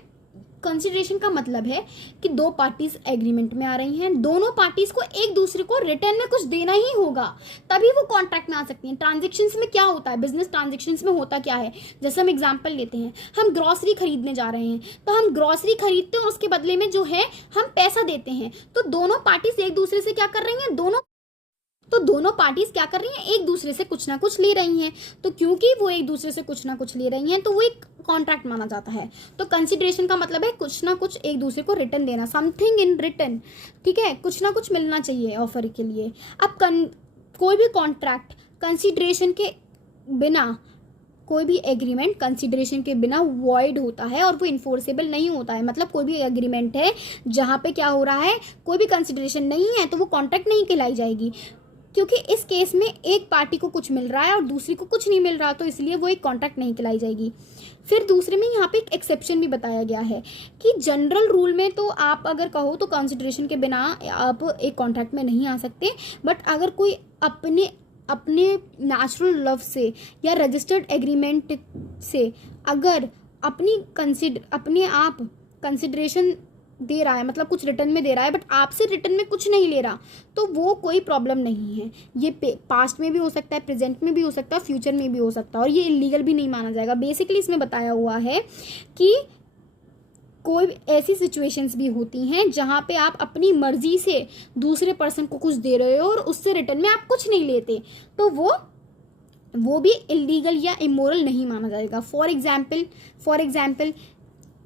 कंसिडरेशन का मतलब है कि दो पार्टीज एग्रीमेंट में आ रही हैं, दोनों पार्टीज को एक दूसरे को रिटर्न में कुछ देना ही होगा, तभी वो कॉन्ट्रैक्ट में आ सकती हैं। ट्रांजेक्शन्स में क्या होता है, बिजनेस ट्रांजेक्शन्स में होता क्या है, जैसे हम एग्जांपल लेते हैं, हम ग्रॉसरी खरीदने जा रहे हैं, तो हम ग्रॉसरी खरीदते हैं और उसके बदले में जो है हम पैसा देते हैं, तो दोनों पार्टीज एक दूसरे से क्या कर रही हैं, दोनों पार्टीज क्या कर रही हैं, एक दूसरे से कुछ ना कुछ ले रही हैं। तो क्योंकि वो एक दूसरे से कुछ ना कुछ ले रही हैं तो वो एक कॉन्ट्रैक्ट माना जाता है। तो कंसीडरेशन का मतलब है कुछ ना कुछ एक दूसरे को रिटर्न देना, समथिंग इन रिटर्न, ठीक है, कुछ ना कुछ मिलना चाहिए ऑफर के लिए। अब कोई भी कॉन्ट्रैक्ट कंसीडरेशन के बिना, कोई भी एग्रीमेंट कंसीडरेशन के बिना वॉइड होता है और वो इन्फोर्सेबल नहीं होता है। मतलब कोई भी एग्रीमेंट है जहाँ पे क्या हो रहा है, कोई भी कंसीडरेशन नहीं है तो वो कॉन्ट्रैक्ट नहीं कहलाई जाएगी, क्योंकि इस केस में एक पार्टी को कुछ मिल रहा है और दूसरी को कुछ नहीं मिल रहा, तो इसलिए वो एक कॉन्ट्रैक्ट नहीं कहलाई जाएगी। फिर दूसरे में यहाँ पे एक एक्सेप्शन भी बताया गया है कि जनरल रूल में तो आप अगर कहो तो कंसीडरेशन के बिना आप एक कॉन्ट्रैक्ट में नहीं आ सकते, बट अगर कोई अपने नेचुरल लव से या रजिस्टर्ड एग्रीमेंट से अगर अपने आप कंसिडरेशन दे रहा है, मतलब कुछ रिटर्न में दे रहा है, बट आपसे रिटर्न में कुछ नहीं ले रहा, तो वो कोई प्रॉब्लम नहीं है। ये पास्ट में भी हो सकता है, प्रेजेंट में भी हो सकता है, फ्यूचर में भी हो सकता है, और ये इलीगल भी नहीं माना जाएगा। बेसिकली इसमें बताया हुआ है कि कोई ऐसी सिचुएशंस भी होती हैं जहाँ पे आप अपनी मर्जी से दूसरे पर्सन को कुछ दे रहे हो और उससे रिटर्न में आप कुछ नहीं लेते, तो वो भी इलीगल या इमोरल नहीं माना जाएगा। फॉर एग्जाम्पल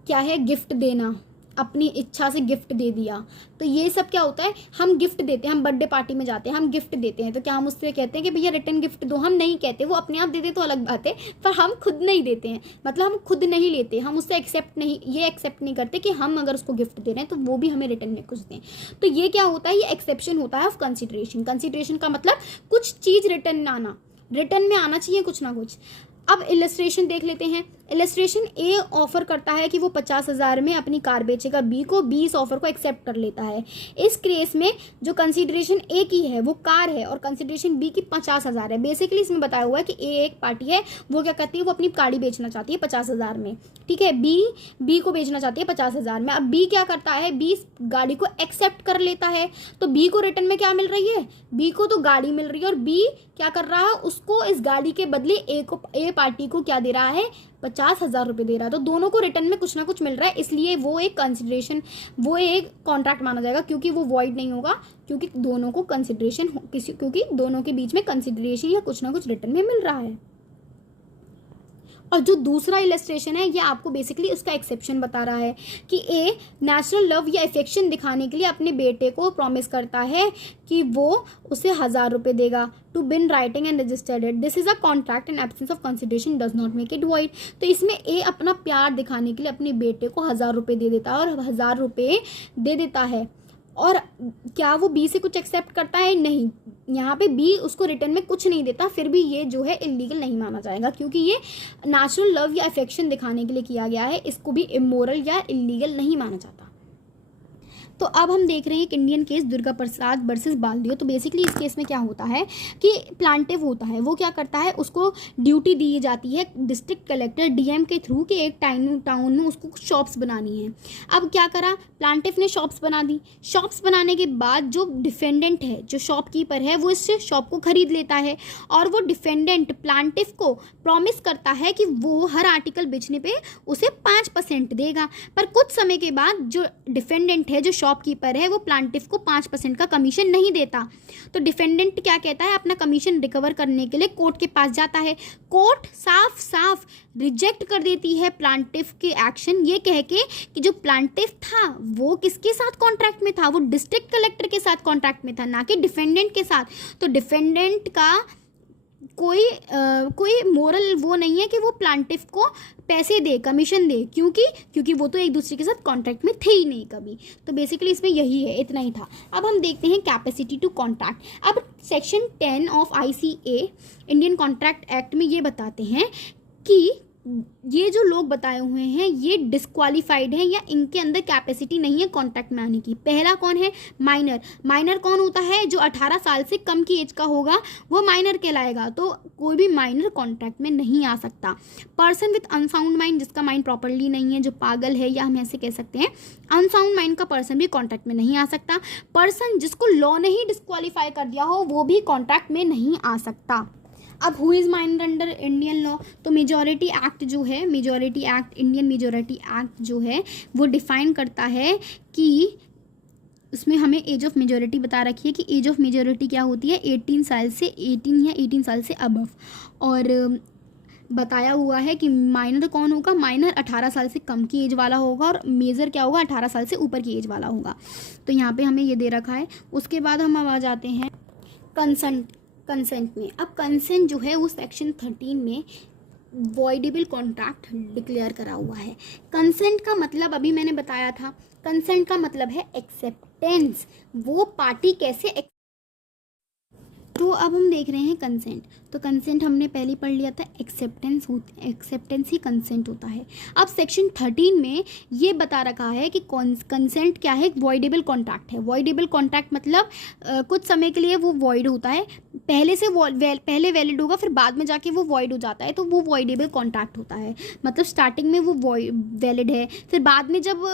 क्या है, गिफ्ट देना, अपनी इच्छा से गिफ्ट दे दिया, तो ये सब क्या होता है, हम गिफ्ट देते हैं, हम बर्थडे पार्टी में जाते हैं, हम गिफ्ट देते हैं, तो क्या हम उससे कहते हैं कि भैया रिटर्न गिफ्ट दो? हम नहीं कहते, वो अपने आप देते तो अलग बात है, पर हम खुद नहीं देते हैं, मतलब हम खुद नहीं लेते, हम उससे एक्सेप्ट नहीं करते कि हम अगर उसको गिफ्ट दे रहे हैं तो वो भी हमें रिटर्न में कुछ दें। तो ये क्या होता है, ये एक्सेप्शन होता है ऑफ कंसिडरेशन। कंसिडरेशन का मतलब कुछ चीज़ रिटर्न में आना चाहिए कुछ ना कुछ। अब इलस्ट्रेशन देख लेते हैं। इलस्ट्रेशन ए ऑफर करता है कि वो 50,000 में अपनी कार बेचेगा बी को, बी इस ऑफर को एक्सेप्ट कर लेता है। इस केस में जो कंसीडरेशन ए की है वो कार है और कंसीडरेशन बी की 50,000 है। बेसिकली इसमें बताया हुआ है कि ए एक पार्टी है, वो क्या करती है, वो अपनी गाड़ी बेचना चाहती है 50,000 में, ठीक है। बी को बेचना चाहती है 50,000 में। अब बी क्या करता है, बी इस गाड़ी को एक्सेप्ट कर लेता है, तो बी को रिटर्न में क्या मिल रही है, बी को तो गाड़ी मिल रही है, और बी क्या कर रहा है, उसको इस गाड़ी के बदले ए पार्टी को क्या दे रहा है, 50,000 रुपये दे रहा है। तो दोनों को रिटर्न में कुछ ना कुछ मिल रहा है, इसलिए वो एक कॉन्ट्रैक्ट माना जाएगा, क्योंकि वो वॉइड नहीं होगा, क्योंकि दोनों को क्योंकि दोनों के बीच में कंसिडरेशन या कुछ ना कुछ रिटर्न में मिल रहा है। और जो दूसरा इलस्ट्रेशन है ये आपको बेसिकली उसका एक्सेप्शन बता रहा है कि ए नेचुरल लव या अफेक्शन दिखाने के लिए अपने बेटे को प्रॉमिस करता है कि वो उसे 1,000 रुपये देगा to be in writing and registered it. This is a contract and absence of consideration does not make it void. तो इसमें ए अपना प्यार दिखाने के लिए अपने बेटे को 1,000 रुपये दे देता है और 1,000 रुपये दे देता है। और क्या वो बी से कुछ एक्सेप्ट करता है, नहीं, यहाँ पे बी उसको रिटर्न में कुछ नहीं देता, फिर भी ये जो है इलीगल नहीं माना जाएगा, क्योंकि ये नेचुरल लव या अफेक्शन दिखाने के लिए किया गया है, इसको भी इमोरल या इलीगल नहीं माना जाता। तो अब हम देख रहे हैं एक Indian case, Durga Prasad versus बालदियो। तो बेसिकली इस केस में क्या होता है कि प्लांटिव होता है, वो क्या करता है, उसको ड्यूटी दी जाती है डिस्ट्रिक्ट कलेक्टर डीएम के थ्रू कि एक टाउन में उसको कुछ शॉप्स बनानी है। अब क्या करा, प्लांटिव ने शॉप्स बना दी। शॉप्स बनाने के बाद जो डिफेंडेंट है, जो शॉपकीपर है, वो इससे शॉप को खरीद लेता है और वो डिफेंडेंट प्लांटिव को प्रॉमिस करता है कि वो हर आर्टिकल बेचने पे उसे 5% देगा। पर कुछ समय के बाद जो डिफेंडेंट है, जो शॉपकीपर है, वो प्लांटिव को 5% का कमीशन नहीं देता। तो डिफेंडेंट क्या कहता है, अपना कमीशन रिकवर करने के लिए कोर्ट के पास जाता है। कोर्ट साफ साफ रिजेक्ट कर देती है प्लांटिव के एक्शन, ये कह के कि जो प्लांटिव था वो किसके साथ कॉन्ट्रैक्ट में था, वो डिस्ट्रिक्ट कलेक्टर के साथ कॉन्ट्रैक्ट में था, ना कि डिफेंडेंट के साथ। तो डिफेंडेंट का कोई मोरल वो नहीं है कि वो प्लांटिव को पैसे दे, कमीशन दे, क्योंकि वो तो एक दूसरे के साथ कॉन्ट्रैक्ट में थे ही नहीं कभी। तो बेसिकली इसमें यही है, इतना ही था। अब हम देखते हैं कैपेसिटी टू कॉन्ट्रैक्ट। अब section 10 of ICA Indian contract act में ये बताते हैं कि ये जो लोग बताए हुए हैं ये डिस्क्वालीफाइड हैं या इनके अंदर कैपेसिटी नहीं है कॉन्ट्रैक्ट में आने की। पहला कौन है, माइनर। माइनर कौन होता है, जो 18 साल से कम की एज का होगा वो माइनर कहलाएगा। तो कोई भी माइनर कॉन्ट्रैक्ट में नहीं आ सकता। पर्सन विथ अनसाउंड माइंड, जिसका माइंड प्रॉपरली नहीं है, जो पागल है, या हम ऐसे कह सकते हैं अनसाउंड माइंड का पर्सन भी कॉन्ट्रैक्ट में नहीं आ सकता। पर्सन जिसको लॉ ने ही डिस्क्वालीफाई कर दिया हो वो भी कॉन्ट्रैक्ट में नहीं आ सकता। अब who is minor under Indian law, तो मेजॉरिटी एक्ट जो है, इंडियन मेजॉरिटी एक्ट जो है वो डिफाइन करता है कि उसमें हमें एज ऑफ मेजॉरिटी बता रखी है कि एज ऑफ मेजॉरिटी क्या होती है, 18 साल से 18 साल से अबव। और बताया हुआ है कि माइनर कौन होगा, माइनर 18 साल से कम की एज वाला होगा और मेजर क्या होगा, 18 साल से ऊपर की एज वाला होगा। तो यहाँ पे हमें ये दे रखा है। उसके बाद हम अब आ जाते हैं कंसेंट में। अब कंसेंट जो है वो सेक्शन 13 में वॉइडेबल कॉन्ट्रैक्ट डिक्लेयर करा हुआ है। कंसेंट का मतलब अभी मैंने बताया था, कंसेंट का मतलब है एक्सेप्टेंस। वो पार्टी कैसे तो अब हम देख रहे हैं कंसेंट। तो कंसेंट हमने पहले पढ़ लिया था, एक्सेप्टेंस ही कंसेंट होता है। अब सेक्शन 13 में ये बता रखा है कि कंसेंट क्या है, वॉइडेबल कॉन्ट्रैक्ट है। वॉइडेबल कॉन्ट्रैक्ट मतलब कुछ समय के लिए वो वॉइड होता है, पहले वैलिड होगा फिर बाद में जाके वो वॉइड हो जाता है, तो वो वॉइडेबल कॉन्ट्रैक्ट होता है। मतलब स्टार्टिंग में वो वैलिड है, फिर बाद में जब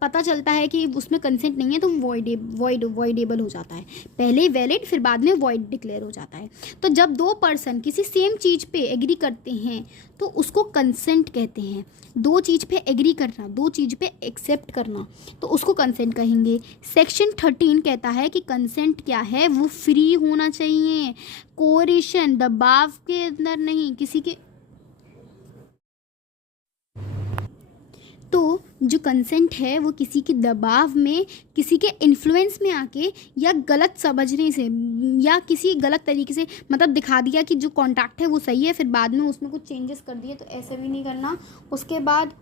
पता चलता है कि उसमें कंसेंट नहीं है तो वॉइडेबल हो जाता है। पहले वैलिड फिर बाद में वॉइड डिक्लेयर हो जाता है। तो जब दो पर्सन किसी सेम चीज़ पे एग्री करते हैं तो उसको कंसेंट कहते हैं। दो चीज़ पे एग्री करना, दो चीज़ पे एक्सेप्ट करना, तो उसको कंसेंट कहेंगे। सेक्शन 13 कहता है कि कंसेंट क्या है, वो फ्री होना चाहिए, कोएरिशन दबाव के अंदर नहीं, किसी के। तो जो कंसेंट है वो किसी के दबाव में, किसी के इन्फ्लुएंस में आके, या गलत समझने से, या किसी गलत तरीके से मतलब दिखा दिया कि जो कॉन्टैक्ट है वो सही है, फिर बाद में उसमें कुछ चेंजेस कर दिए, तो ऐसा भी नहीं करना। उसके बाद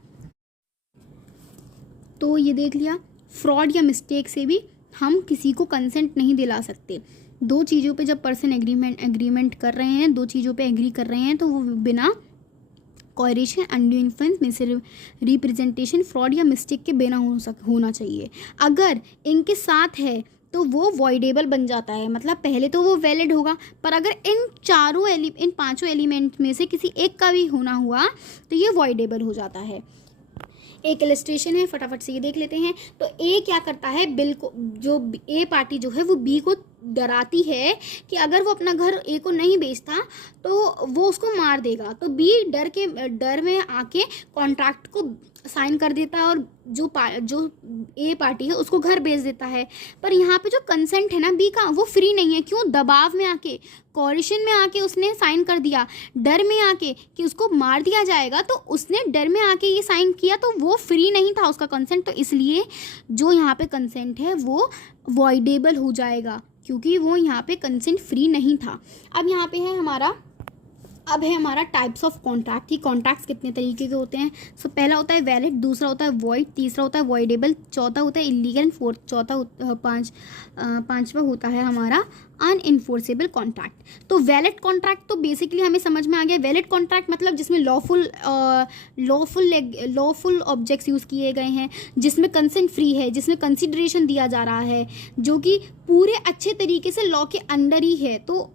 तो ये देख लिया, फ्रॉड या मिस्टेक से भी हम किसी को कंसेंट नहीं दिला सकते। दो चीज़ों पे जब पर्सन एग्रीमेंट कर रहे हैं, दो चीज़ों पे एग्री कर रहे हैं, तो वो बिना coercion, undue influence, misrepresentation, fraud या मिस्टेक के बिना होना चाहिए। अगर इनके साथ है तो वो वॉइडेबल बन जाता है। मतलब पहले तो वो वैलिड होगा, पर अगर इन पांचों एलिमेंट में से किसी एक का भी होना हुआ तो ये वॉइडेबल हो जाता है। एक इलस्ट्रेशन है, फटाफट से ये देख लेते हैं। तो ए क्या करता है, बिल को, जो ए पार्टी जो है वो बी को डराती है कि अगर वो अपना घर ए को नहीं बेचता तो वो उसको मार देगा। तो बी डर में आके कॉन्ट्रैक्ट को साइन कर देता है और जो ए पार्टी है उसको घर बेच देता है। पर यहाँ पे जो कंसेंट है ना बी का, वो फ्री नहीं है। क्यों? दबाव में आके, कोएरिशन में आके उसने साइन कर दिया, डर में आके कि उसको मार दिया जाएगा, तो उसने डर में आके ये साइन किया, तो वो फ्री नहीं था उसका कंसेंट। तो इसलिए जो यहाँ पे कंसेंट है वो वॉइडेबल हो जाएगा, क्योंकि वो यहाँ पे कंसेंट फ्री नहीं था। अब यहाँ पे है हमारा टाइप्स ऑफ कॉन्ट्रैक्ट की। कॉन्ट्रैक्ट्स कितने तरीके के होते हैं? सो पहला होता है वैलिड, दूसरा होता है वॉइड, तीसरा होता है वॉइडेबल, चौथा होता है इलीगल, पांचवा होता है हमारा अनइन्फोर्सेबल कॉन्ट्रैक्ट। तो वैलिड कॉन्ट्रैक्ट तो बेसिकली हमें समझ में आ गया। वैलिड कॉन्ट्रैक्ट मतलब जिसमें लॉफुल ऑब्जेक्ट्स यूज़ किए गए हैं, जिसमें कंसेंट फ्री है, जिसमें कंसिडरेशन दिया जा रहा है, जो कि पूरे अच्छे तरीके से लॉ के अंडर ही है, तो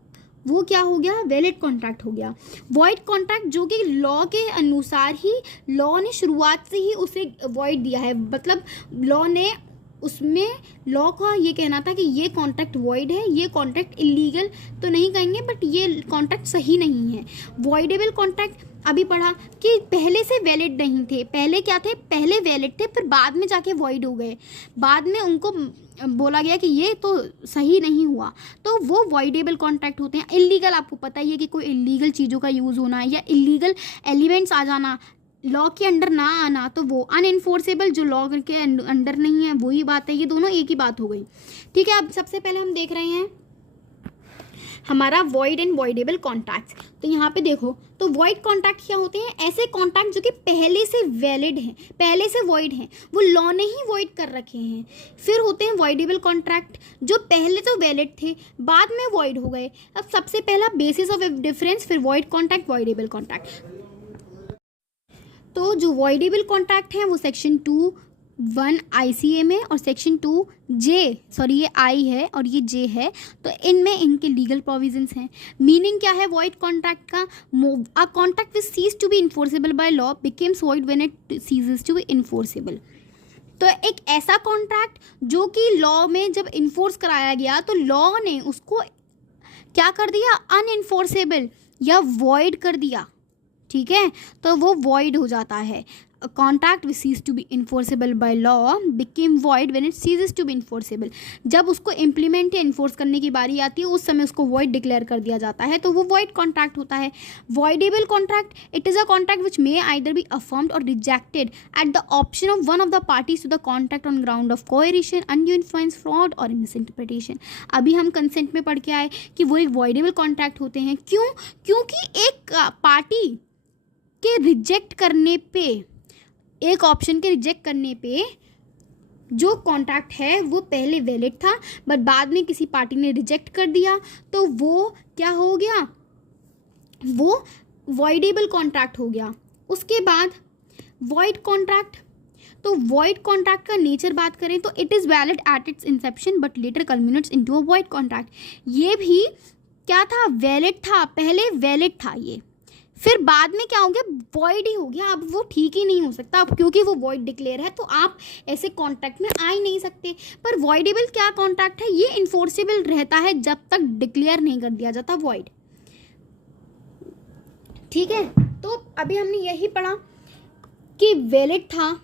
वो क्या हो गया? वैलिड कॉन्ट्रैक्ट हो गया। वॉइड कॉन्ट्रैक्ट जो कि लॉ के अनुसार ही, लॉ ने शुरुआत से ही उसे वॉइड दिया है, मतलब लॉ का ये कहना था कि ये कॉन्ट्रैक्ट वॉइड है, ये कॉन्ट्रैक्ट इलीगल तो नहीं कहेंगे बट ये कॉन्ट्रैक्ट सही नहीं है। वॉइडेबल कॉन्ट्रैक्ट अभी पढ़ा कि पहले से वैलिड नहीं थे, पहले क्या थे? पहले वैलिड थे, फिर बाद में जाके वॉइड हो गए, बाद में उनको बोला गया कि ये तो सही नहीं हुआ, तो वो वॉइडेबल कॉन्ट्रैक्ट होते हैं। इलीगल आपको पता ही है कि कोई इलीगल चीज़ों का यूज़ होना या इलीगल एलिमेंट्स आ जाना, लॉ के अंडर ना आना, तो वो अनइन्फोर्सेबल, जो लॉ के अंडर नहीं है, वही बात है। ये दोनों एक ही बात हो गई, ठीक है। अब सबसे पहले हम देख रहे हैं हमारा वॉइड एंड वॉइडेबल कॉन्ट्रैक्ट्स। तो यहाँ पे देखो, तो वॉइड कॉन्ट्रैक्ट क्या होते हैं? ऐसे कॉन्ट्रैक्ट जो कि पहले से वैलिड हैं, पहले से वॉइड हैं, वो लॉ ने ही वॉइड कर रखे हैं। फिर होते हैं वॉइडेबल कॉन्ट्रैक्ट जो पहले तो वैलिड थे, बाद में वॉइड हो गए। अब सबसे पहला बेसिस ऑफ डिफरेंस, फिर वॉइड कॉन्ट्रैक्ट, वॉइडेबल कॉन्ट्रैक्ट। तो जो वॉइडेबल कॉन्ट्रैक्ट हैं वो सेक्शन 2(1) ICA में और सेक्शन 2J, सॉरी ये I है और ये J है, तो इनमें इनके लीगल प्रोविजंस हैं। मीनिंग क्या है वॉइड कॉन्ट्रैक्ट का? A contract which cease to be enforceable by law becomes void when it ceases to be enforceable. तो एक ऐसा कॉन्ट्रैक्ट जो कि लॉ में जब इन्फोर्स कराया गया तो लॉ ने उसको क्या कर दिया? अनइन्फोर्सेबल या वॉइड कर दिया, ठीक है, तो वो वॉइड हो जाता है। A contract which ceased to be enforceable by law became void when it ceases to be enforceable। जब उसको इम्प्लीमेंट या इन्फोर्स करने की बारी आती है उस समय उसको वॉइड डिक्लेयर कर दिया जाता है, तो वो वॉइड कॉन्ट्रैक्ट होता है। Voidable contract, it is a contract which may either be affirmed और rejected at the option of one of the parties to the contract on ground of coercion, undue influence, fraud और misinterpretation. अभी हम consent में पढ़ के आए कि वो एक वॉइडेबल कॉन्ट्रैक्ट होते हैं। क्यों? क्योंकि एक पार्टी के रिजेक्ट करने पे, एक ऑप्शन के रिजेक्ट करने पे जो कॉन्ट्रैक्ट है वो पहले वैलिड था बट बाद में किसी पार्टी ने रिजेक्ट कर दिया तो वो क्या हो गया, वो वॉइडेबल कॉन्ट्रैक्ट हो गया। उसके बाद वॉइड कॉन्ट्रैक्ट, तो वॉइड कॉन्ट्रैक्ट का नेचर बात करें तो it is valid at its inception but later कल्मिनेट्स into a void contract. ये भी क्या था, वैलिड था, पहले वैलिड था ये, फिर बाद में क्या हो गया, वॉइड ही हो गया। अब वो ठीक ही नहीं हो सकता, अब क्योंकि वो वॉइड डिक्लेयर है तो आप ऐसे कॉन्ट्रैक्ट में आ ही नहीं सकते। पर वॉइडेबल क्या कॉन्ट्रैक्ट है, ये इन्फोर्सेबल रहता है जब तक डिक्लेयर नहीं कर दिया जाता वॉइड। ठीक है, तो अभी हमने यही पढ़ा कि वैलिड था,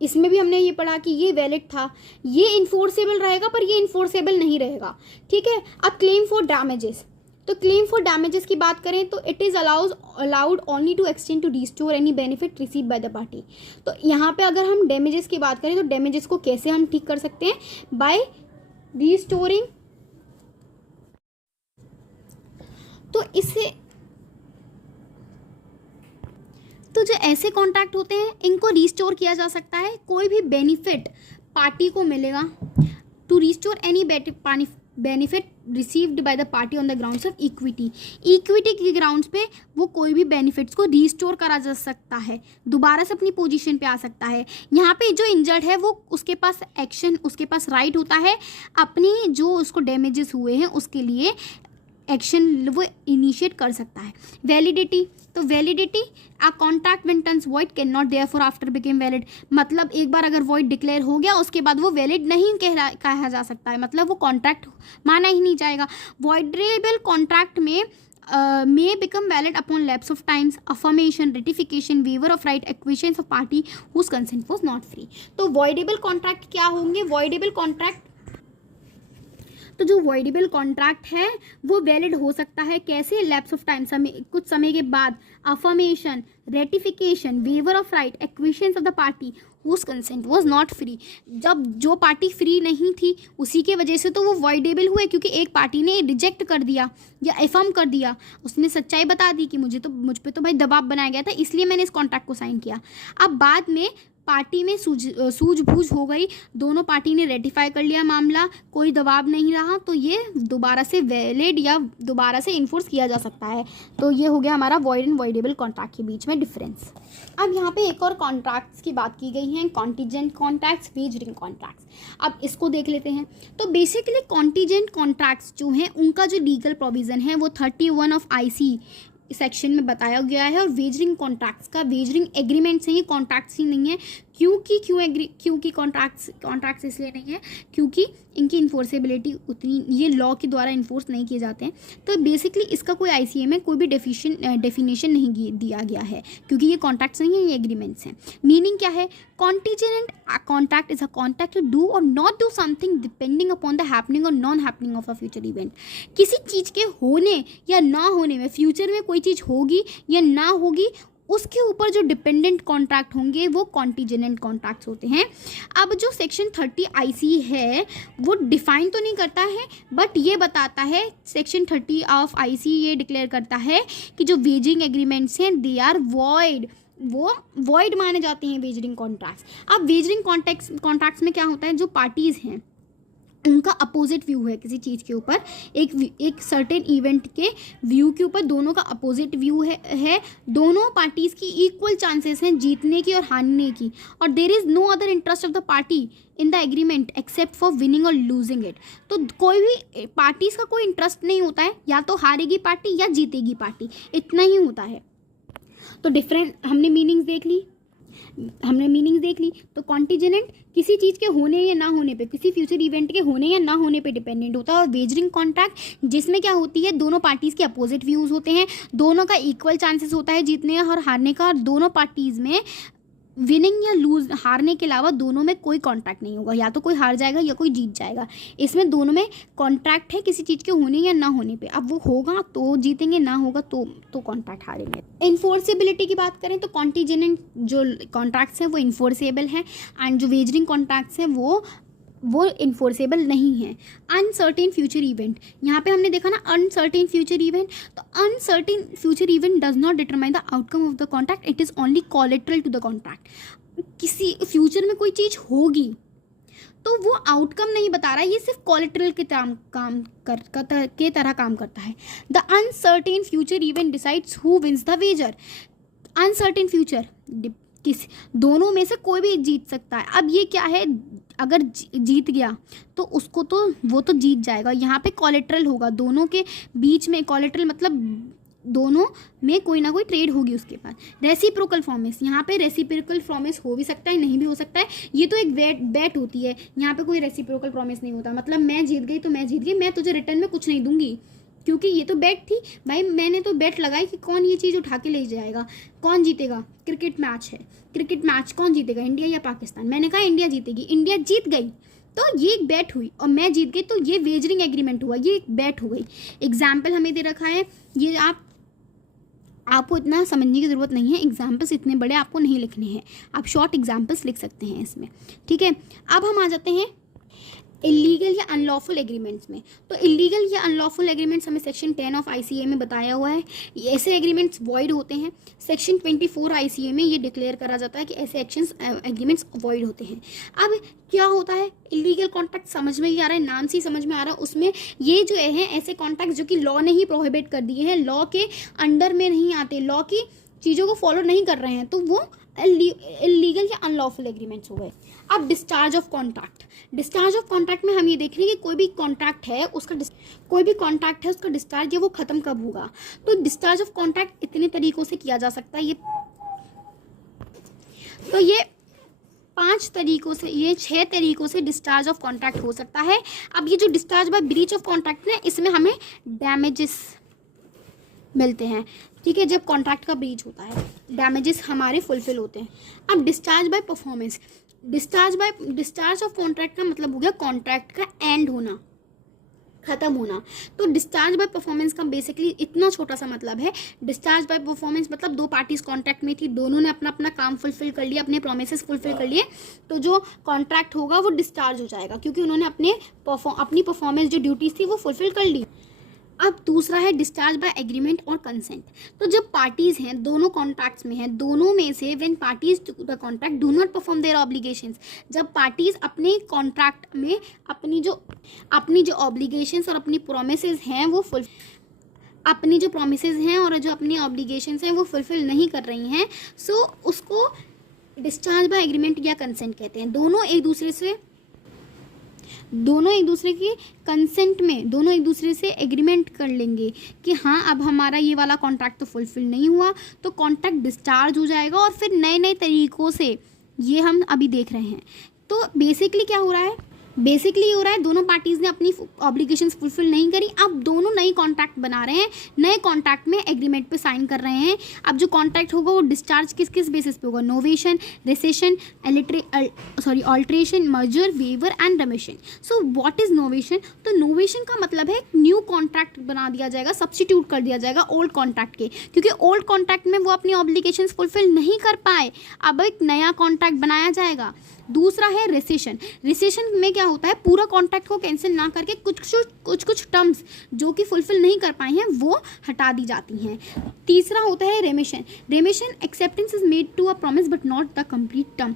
इसमें भी हमने ये पढ़ा कि ये वैलिड था, ये इन्फोर्सेबल रहेगा पर ये इन्फोर्सेबल नहीं रहेगा। ठीक है, अब क्लेम फॉर डैमेजेस, तो क्लेम फॉर डैमेजेस की बात करें तो it is allowed only to extend to restore any benefit receive by the party. तो यहाँ पे अगर हम डैमेजेस की बात करें तो डैमेजेस को कैसे हम ठीक कर सकते हैं, बाय रिस्टोरिंग। तो इससे तो जो ऐसे कॉन्ट्रैक्ट होते हैं इनको रिस्टोर किया जा सकता है, कोई भी बेनिफिट पार्टी को मिलेगा to restore any benefit received by the party on the grounds of equity. Equity के ग्राउंड्स पे वो कोई भी बेनिफिट्स को रिस्टोर करा जा सकता है, दोबारा से अपनी पोजीशन पे आ सकता है। यहाँ पे जो इंजर्ड है वो उसके पास एक्शन, उसके पास राइट होता है अपनी जो उसको डैमेजेस हुए हैं उसके लिए एक्शन वो इनिशिएट कर सकता है। वैलिडिटी, तो validity a contract when turns void can not therefore after became valid, मतलब एक बार अगर वॉइड डिक्लेयर हो गया उसके बाद वो वैलिड नहीं कहा जा सकता है, मतलब वो कॉन्ट्रैक्ट माना ही नहीं जाएगा। वॉइडेबल कॉन्ट्रैक्ट में may become valid upon lapse of times, affirmation, ratification, waiver of right, acquiescence of party whose consent was not free। तो voidable contract क्या होंगे, voidable contract, तो जो वॉइडेबल कॉन्ट्रैक्ट है वो वैलिड हो सकता है कैसे, लैप्स ऑफ टाइम, समय कुछ समय के बाद, affirmation, ratification, waiver of right, acquiescence of the party whose consent was not free, जब जो पार्टी फ्री नहीं थी उसी के वजह से तो वो वॉइडेबल हुए, क्योंकि एक पार्टी ने रिजेक्ट कर दिया या एफर्म कर दिया, उसने सच्चाई बता दी कि मुझ पे तो भाई दबाव बनाया गया था इसलिए मैंने इस कॉन्ट्रैक्ट को साइन किया। अब बाद में पार्टी में सूझबूझ हो गई, दोनों पार्टी ने रेटिफाई कर लिया मामला, कोई दबाव नहीं रहा, तो ये दोबारा से वैलिड या दोबारा से इन्फोर्स किया जा सकता है। तो ये हो गया हमारा वॉइड एंड वॉइडेबल कॉन्ट्रैक्ट के बीच में डिफरेंस। अब यहाँ पे एक और कॉन्ट्रैक्ट्स की बात की गई है, कॉन्टीजेंट कॉन्ट्रैक्ट्स, वेजरिंग कॉन्ट्रैक्ट्स। अब इसको देख लेते हैं। तो बेसिकली कॉन्टीजेंट कॉन्ट्रैक्ट्स जो हैं उनका जो लीगल प्रोविज़न है वो 31 ऑफ IC सेक्शन में बताया गया है, और वेजरिंग कॉन्ट्रैक्ट्स का, वेजरिंग एग्रीमेंट्स हैं, ये कॉन्ट्रैक्ट्स ही नहीं है। क्योंकि कॉन्ट्रैक्ट्स इसलिए नहीं है क्योंकि इनकी इन्फोर्सेबिलिटी उतनी, ये लॉ के द्वारा इन्फोर्स नहीं किए जाते हैं। तो बेसिकली इसका कोई ICA में कोई भी डेफिनेशन नहीं दिया गया है, क्योंकि ये कॉन्ट्रैक्ट्स नहीं है, ये एग्रीमेंट्स हैं। मीनिंग क्या है, contingent contract is a contract to do और not do something depending upon the happening और non happening of a future event. किसी चीज़ के होने या ना होने में, फ्यूचर में कोई चीज़ होगी या ना होगी, उसके ऊपर जो डिपेंडेंट कॉन्ट्रैक्ट होंगे वो कॉन्टीजेंट कॉन्ट्रैक्ट्स होते हैं। अब जो सेक्शन 30 IC है वो डिफाइन तो नहीं करता है, बट ये बताता है, सेक्शन 30 ऑफ IC ये डिक्लेयर करता है कि जो वेजिंग एग्रीमेंट्स हैं दे आर वॉइड, वो वॉइड माने जाते हैं वेजरिंग कॉन्ट्रैक्ट्स। अब वेजरिंग कॉन्ट्रैक्ट्स में क्या होता है, जो पार्टीज़ हैं उनका अपोजिट व्यू है किसी चीज़ के ऊपर, एक सर्टेन इवेंट के व्यू के ऊपर दोनों का अपोजिट व्यू है, दोनों पार्टीज़ की इक्वल चांसेस हैं जीतने की और हारने की, और there is no other interest of the party in the agreement except for winning और लूजिंग इट। तो कोई भी पार्टीज़ का कोई इंटरेस्ट नहीं होता है, या तो हारेगी पार्टी या जीतेगी पार्टी, इतना ही होता है। तो डिफरेंट हमने मीनिंग्स देख ली। तो कॉन्टीजेंट किसी चीज़ के होने या ना होने पे, किसी फ्यूचर इवेंट के होने या ना होने पे डिपेंडेंट होता है। और वेजरिंग कॉन्ट्रैक्ट जिसमें क्या होती है, दोनों पार्टीज़ के अपोजिट व्यूज़ होते हैं, दोनों का इक्वल चांसेस होता है जीतने और हारने का, और दोनों पार्टीज़ में विनिंग या लूज, हारने के अलावा दोनों में कोई कॉन्ट्रैक्ट नहीं होगा, या तो कोई हार जाएगा या कोई जीत जाएगा। इसमें दोनों में कॉन्ट्रैक्ट है किसी चीज़ के होने या ना होने पे। अब वो होगा तो जीतेंगे, ना होगा तो कॉन्ट्रैक्ट हारेंगे। इन्फोर्सेबिलिटी की बात करें तो कॉन्टीजेंट जो कॉन्ट्रैक्ट्स हैं वो इन्फोर्सेबल हैं, एंड जो वेजरिंग कॉन्ट्रैक्ट्स हैं वो इन्फोर्सेबल नहीं है। अनसर्टेन फ्यूचर इवेंट, यहाँ पे हमने देखा ना अनसर्टेन फ्यूचर इवेंट, तो uncertain future event does not determine the outcome of the contract, it is only collateral to the contract. किसी फ्यूचर में कोई चीज़ होगी तो वो आउटकम नहीं बता रहा है, ये सिर्फ कोलेटरल के तरह काम करता है। The uncertain future event decides who wins the wager. Uncertain future किस दोनों में से कोई भी जीत सकता है। अब ये क्या है, अगर जीत गया तो उसको तो वो तो जीत जाएगा। यहाँ पे कोलेटरल होगा, दोनों के बीच में कोलेटरल मतलब दोनों में कोई ना कोई ट्रेड होगी उसके पास। रेसिप्रोकल प्रॉमिस, यहाँ पे रेसिप्रोकल प्रॉमिस हो भी सकता है, नहीं भी हो सकता है। ये तो एक बेट होती है, यहाँ पे कोई रेसिप्रोकल प्रॉमिस नहीं होता। मतलब मैं जीत गई तो मैं जीत गई, मैं तुझे रिटर्न में कुछ नहीं दूंगी, क्योंकि ये तो बेट थी भाई। मैंने तो बेट लगाई कि कौन ये चीज़ उठा के ले जाएगा, कौन जीतेगा। क्रिकेट मैच है, क्रिकेट मैच कौन जीतेगा, इंडिया या पाकिस्तान। मैंने कहा इंडिया जीतेगी, इंडिया जीत गई तो ये एक बेट हुई, और मैं जीत गई तो ये वेजरिंग एग्रीमेंट हुआ, ये एक बेट हो गई। एग्जाम्पल हमें दे रखा है, ये आपको इतना समझने की ज़रूरत नहीं है, एग्जाम्पल्स इतने बड़े आपको नहीं लिखने हैं, आप शॉर्ट एग्जाम्पल्स लिख सकते हैं इसमें, ठीक है। अब हम आ जाते हैं इलीगल या अनलॉफुल एग्रीमेंट्स में। तो इलीगल या अनलॉफुल एग्रीमेंट्स हमें सेक्शन 10 ऑफ ICA में बताया हुआ है, ऐसे एग्रीमेंट्स वॉइड होते हैं। सेक्शन 24 ICA में ये डिक्लेयर करा जाता है कि ऐसे एक्शंस एग्रीमेंट्स वॉइड होते हैं। अब क्या होता है, इलीगल कॉन्ट्रैक्ट समझ में ही आ रहा है, नाम से ही समझ में आ रहा है। उसमें ये जो है ऐसे कॉन्ट्रैक्ट जो कि लॉ ने ही प्रोहिबिट कर दिए हैं, लॉ के अंडर में नहीं आते, लॉ की चीज़ों को फॉलो नहीं कर रहे हैं, तो वो इलीगल या अनलॉफुल एग्रीमेंट्स हो गए। अब discharge of contract, discharge of contract में हम ये देख रहे हैं कि कोई भी कॉन्ट्रैक्ट है उसका डिस्चार्ज है वो खत्म कब होगा। तो डिस्चार्ज ऑफ कॉन्ट्रैक्ट इतने तरीकों से किया जा सकता है, ये 5 तरीकों से, ये 6 तरीकों से डिस्चार्ज ऑफ कॉन्ट्रैक्ट हो सकता है। अब ये जो discharge by breach of contract है, इसमें हमें डैमेजेस मिलते हैं, ठीक है। जब कॉन्ट्रैक्ट का ब्रीच होता है, डैमेजेस हमारे फुलफिल होते हैं। अब discharge by performance, discharge of contract का मतलब हो गया कॉन्ट्रैक्ट का एंड होना, खत्म होना। तो डिस्चार्ज बाय परफॉर्मेंस का बेसिकली इतना छोटा सा मतलब है, डिस्चार्ज बाय परफॉर्मेंस मतलब 2 पार्टीज कॉन्ट्रैक्ट में थी, दोनों ने अपना अपना काम फुलफिल कर लिया, अपने प्रोमिसेस फुलफिल कर लिए, तो जो कॉन्ट्रैक्ट होगा वो डिस्चार्ज हो जाएगा, क्योंकि उन्होंने अपनी परफॉर्मेंस जो ड्यूटीज थी वो फुलफिल कर ली। अब दूसरा है डिस्चार्ज बाय एग्रीमेंट और कंसेंट। तो जब पार्टीज हैं, दोनों कॉन्ट्रैक्ट्स में हैं, दोनों में से when parties to the contract do not perform their obligations, जब पार्टीज अपने कॉन्ट्रैक्ट में अपनी जो ऑब्लिगेशंस और अपनी प्रोमिसेस हैं वो अपनी जो प्रोमिसेस हैं और जो अपनी ऑब्लिगेशंस हैं वो फुलफिल नहीं कर रही हैं, सो उसको डिस्चार्ज बाय एग्रीमेंट या कंसेंट कहते हैं। दोनों एक दूसरे की कंसेंट में, दोनों एक दूसरे से एग्रीमेंट कर लेंगे कि हाँ अब हमारा ये वाला कॉन्ट्रैक्ट तो फुलफिल नहीं हुआ, तो कॉन्ट्रैक्ट डिस्चार्ज हो जाएगा, और फिर नए नए तरीक़ों से ये हम अभी देख रहे हैं। तो बेसिकली क्या हो रहा है, दोनों पार्टीज ने अपनी ऑब्लिगेशंस फुलफिल नहीं करी, अब दोनों नई कॉन्ट्रैक्ट बना रहे हैं, नए कॉन्ट्रैक्ट में एग्रीमेंट पे साइन कर रहे हैं। अब जो कॉन्ट्रैक्ट होगा वो डिस्चार्ज किस बेसिस पे होगा, novation, rescission, alteration, merger, waiver and remission. So what is novation? तो नोवेशन का मतलब है न्यू कॉन्ट्रैक्ट बना दिया जाएगा, सब्सटीट्यूट कर दिया जाएगा ओल्ड कॉन्ट्रैक्ट के, क्योंकि ओल्ड कॉन्ट्रैक्ट में वो अपनी ऑब्लिगेशंस फुलफिल नहीं कर पाए, अब एक नया कॉन्ट्रैक्ट बनाया जाएगा। दूसरा है रेसेशन। रेसेशन में क्या होता है, पूरा कॉन्ट्रैक्ट को कैंसिल ना करके कुछ टर्म्स जो कि फुलफिल नहीं कर पाए हैं वो हटा दी जाती हैं। तीसरा होता है remission. Remission acceptance is made to a promise but not the complete term.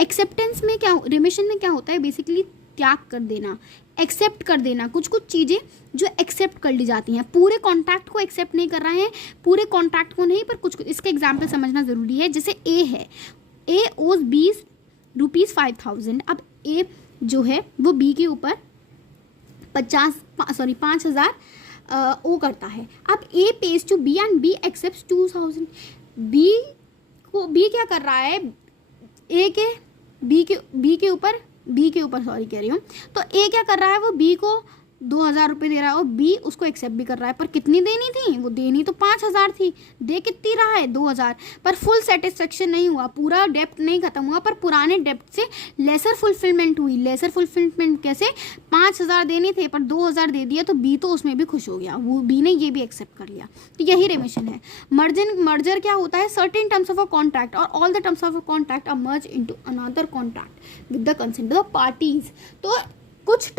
Acceptance में क्या, रेमिशन में क्या होता है, बेसिकली त्याग कर देना, एक्सेप्ट कर देना, कुछ चीज़ें जो एक्सेप्ट कर ली जाती हैं। पूरे कॉन्ट्रैक्ट को एक्सेप्ट नहीं कर रहे हैं, पूरे कॉन्ट्रैक्ट को नहीं, पर कुछ इसका एग्जाम्पल समझना ज़रूरी है। जैसे ए है, ए ओज ₹5,000। अब ए जो है वो बी के ऊपर 5,000 ओ करता है। अब A pays to B and B accepts 2,000। B क्या कर रहा है, बी के ऊपर सॉरी कह रही हूँ, तो ए क्या कर रहा है, वो बी को 2,000 रुपये दे रहा है और बी उसको एक्सेप्ट भी कर रहा है, पर कितनी देनी थी, वो देनी तो 5,000 थी, दे कितनी रहा है 2,000, पर फुल सेटिस्फेक्शन नहीं हुआ, पूरा डेप्ट नहीं खत्म हुआ, पर पुराने डेप्ट से लेसर फुलफिलमेंट हुई। लेसर फुलफिलमेंट कैसे, 5,000 देने थे पर 2,000 दे दिया, तो बी तो उसमें भी खुश हो गया, वो बी ने ये भी एक्सेप्ट कर लिया, तो यही रेमिशन है। मर्जर क्या होता है, certain terms of a contract और all the terms of a contract are merge into another contract with the consent of the parties. तो कुछ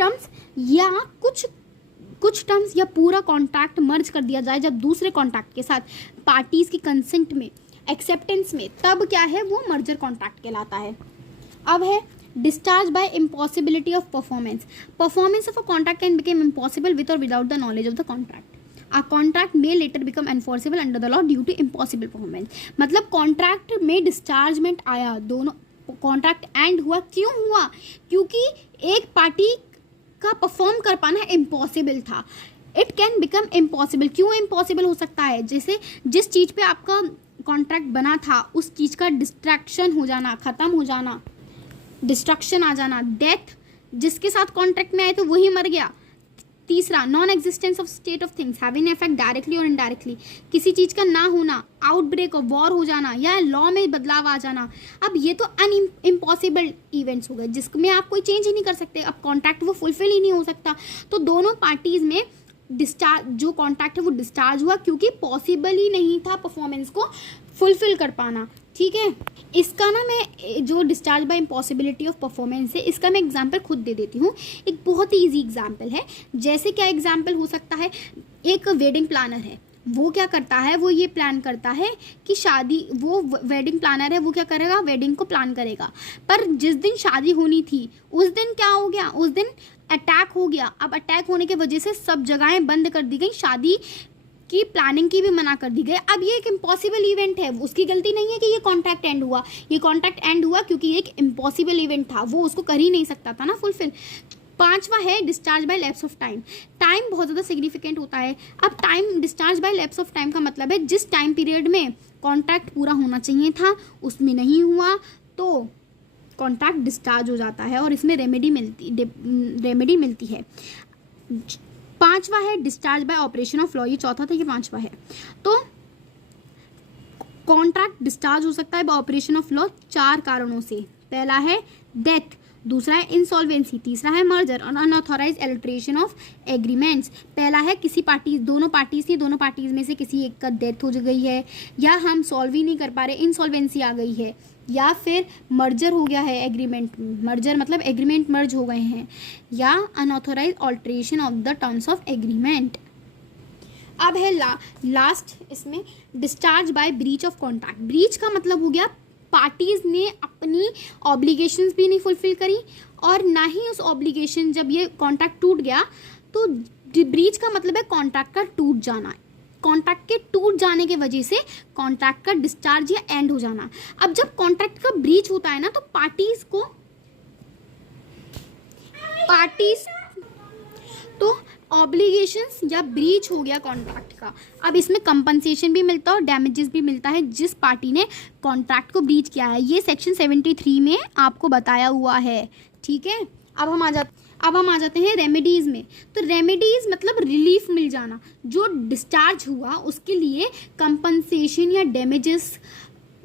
टर्म्स या पूरा कॉन्ट्रैक्ट मर्ज कर दिया जाए जब दूसरे कॉन्ट्रैक्ट के साथ पार्टीज की कंसेंट में, एक्सेप्टेंस में, तब क्या है वो मर्जर कॉन्ट्रैक्ट कहलाता है। अब है discharge by impossibility of performance. Performance of a contract can become impossible with और without the knowledge of the contract. A contract may later become enforceable under the law due to impossible performance. मतलब contract में डिस्चार्जमेंट आया, दोनों contract and हुआ. क्यों हुआ? क्योंकि एक पार्टी का परफॉर्म कर पाना इम्पॉसिबल था. It can become impossible. क्यों इम्पॉसिबल हो सकता है? जैसे जिस चीज़ पे आपका कॉन्ट्रैक्ट बना था उस चीज़ का डिस्ट्रैक्शन हो जाना, ख़त्म हो जाना, डिस्ट्रक्शन आ जाना, डेथ. जिसके साथ कॉन्ट्रैक्ट में आए तो वही मर गया. तीसरा, non existence of state of things having effect directly और इनडायरेक्टली. किसी चीज़ का ना होना, आउटब्रेक ऑफ वॉर हो जाना या लॉ में बदलाव आ जाना. अब ये तो इम्पॉसिबल इवेंट्स हो गए जिसमें आप कोई चेंज ही नहीं कर सकते. अब कॉन्ट्रैक्ट वो फुलफिल ही नहीं हो सकता. तो दोनों पार्टीज में डिस्चार्ज, जो कॉन्ट्रैक्ट है वो डिस्चार्ज हुआ क्योंकि पॉसिबल ही नहीं था परफॉर्मेंस को फुलफिल कर पाना. ठीक है, इसका ना मैं जो discharge by impossibility of performance है इसका मैं एग्जांपल खुद दे देती हूँ. एक बहुत ही इजी एग्जांपल है. जैसे क्या एग्जांपल हो सकता है, एक वेडिंग प्लानर है, वो क्या करता है, वो ये प्लान करता है कि शादी, वो वेडिंग प्लानर है, वो क्या करेगा, वेडिंग को प्लान करेगा. पर जिस दिन शादी होनी थी उस दिन क्या हो गया, उस दिन अटैक हो गया. अब अटैक होने की वजह से सब जगहें बंद कर दी गई, शादी की प्लानिंग की भी मना कर दी गई. अब ये एक इम्पॉसिबल इवेंट है, उसकी गलती नहीं है कि ये कॉन्ट्रैक्ट एंड हुआ. ये कॉन्ट्रैक्ट एंड हुआ क्योंकि ये एक इम्पॉसिबल इवेंट था, वो उसको कर ही नहीं सकता था ना फुलफिल. पांचवा है discharge bye lapse of time. Time बहुत ज़्यादा सिग्निफिकेंट होता है. अब time, discharge by lapse of time का मतलब है जिस टाइम पीरियड में कॉन्ट्रैक्ट पूरा होना चाहिए था उसमें नहीं हुआ तो कॉन्ट्रैक्ट डिस्चार्ज हो जाता है और इसमें रेमेडी मिलती है. पांचवा है discharge bye operation of law. ये चौथा था, ये पांचवा है. तो कॉन्ट्रैक्ट डिस्चार्ज हो सकता है बाय ऑपरेशन ऑफ लॉ 4 कारणों से. पहला है डेथ, दूसरा है इंसॉल्वेंसी, तीसरा है मर्जर और अनऑथोराइज एल्ट्रेशन ऑफ एग्रीमेंट्स. पहला है किसी पार्टी, दोनों पार्टीज में से किसी एक का डेथ हो गई है, या हम सॉल्व ही नहीं कर पा रहे, इंसॉल्वेंसी आ गई है, या फिर मर्जर हो गया है एग्रीमेंट. मर्जर मतलब एग्रीमेंट मर्ज हो गए हैं, या unauthorise alteration of the terms of agreement. अब है लास्ट इसमें discharge by breach of contract. Breach का मतलब हो गया पार्टीज ने अपनी ऑब्लिगेशंस भी नहीं फुलफिल करी और ना ही उस ऑब्लिगेशन, जब ये कॉन्ट्रैक्ट टूट गया तो ब्रीच का मतलब है कॉन्ट्रैक्ट का टूट जाना. कॉन्ट्रैक्ट के टूट जाने के वजह से कॉन्ट्रैक्ट का डिस्चार्ज या एंड हो जाना. अब जब कॉन्ट्रैक्ट का ब्रीच होता है ना तो पार्टीज तो ऑब्लिगेशंस या ब्रीच हो गया कॉन्ट्रैक्ट का. अब इसमें कंपनसेशन भी मिलता है और डैमेजेस भी मिलता है जिस पार्टी ने कॉन्ट्रैक्ट को ब्रीच किया है. ये सेक्शन 73 में आपको बताया हुआ है. ठीक है, अब हम आ जाते हैं रेमेडीज़ में. तो रेमेडीज़ मतलब रिलीफ मिल जाना. जो डिस्चार्ज हुआ उसके लिए कंपनसेशन या डैमेजेस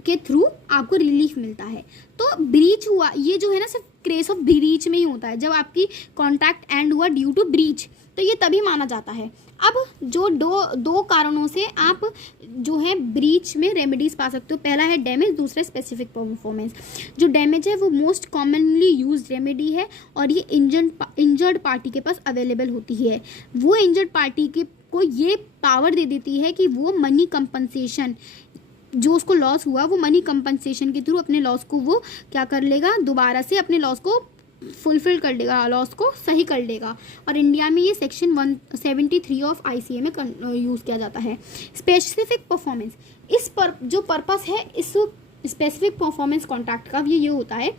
के थ्रू आपको रिलीफ मिलता है. तो ब्रीच हुआ, ये जो है ना सिर्फ केस ऑफ ब्रीच में ही होता है. जब आपकी कॉन्ट्रैक्ट एंड हुआ ड्यू टू ब्रीच तो ये तभी माना जाता है. अब जो दो कारणों से आप जो है ब्रीच में रेमेडीज पा सकते हो. पहला है डैमेज, दूसरा स्पेसिफिक परफॉर्मेंस. जो डैमेज है वो मोस्ट कॉमनली यूज्ड रेमेडी है और ये इंजर्ड पार्टी के पास अवेलेबल होती है. वो इंजर्ड पार्टी को ये पावर दे देती है कि वो मनी कंपनसेशन, जो उसको लॉस हुआ वो मनी कंपनसेशन के थ्रू अपने लॉस को वो क्या कर लेगा, दोबारा से अपने लॉस को फुलफिल कर लेगा, लॉस को सही कर लेगा. और इंडिया में ये सेक्शन 173 ऑफ ICA में यूज़ किया जाता है. स्पेसिफिक परफॉर्मेंस, जो पर्पस है इस स्पेसिफिक परफॉर्मेंस कॉन्ट्रैक्ट का ये होता है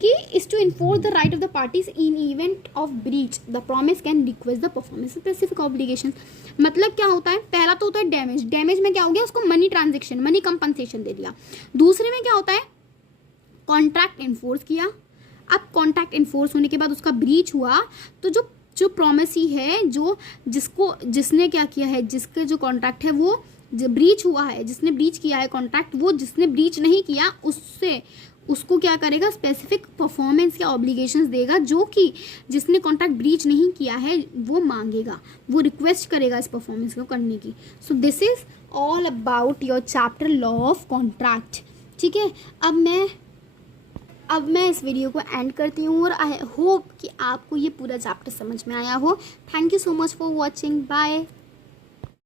कि is to enforce the right of the parties in event of breach the promise can request the performance specific obligation. मतलब क्या होता है, पहला तो होता है डैमेज. डैमेज में क्या हो गया, उसको मनी ट्रांजेक्शन, मनी कंपनसेशन दे दिया. दूसरे में क्या होता है, कॉन्ट्रैक्ट इन्फोर्स किया. अब कॉन्ट्रैक्ट इन्फोर्स होने के बाद उसका ब्रीच हुआ तो जो प्रॉमिसी है, जिसने क्या किया है, जिसका जो कॉन्ट्रैक्ट है वो ब्रीच हुआ है, जिसने ब्रीच किया है कॉन्ट्रैक्ट, वो जिसने ब्रीच नहीं किया उसको क्या करेगा, स्पेसिफिक परफॉर्मेंस या ऑब्लिगेशंस देगा जो कि जिसने कॉन्ट्रैक्ट ब्रीच नहीं किया है वो मांगेगा, वो रिक्वेस्ट करेगा इस परफॉर्मेंस को करने की. So this is all about your chapter law of contract. ठीक है, अब मैं इस वीडियो को एंड करती हूँ और आई होप कि आपको ये पूरा चैप्टर समझ में आया हो. Thank you so much for watching. Bye.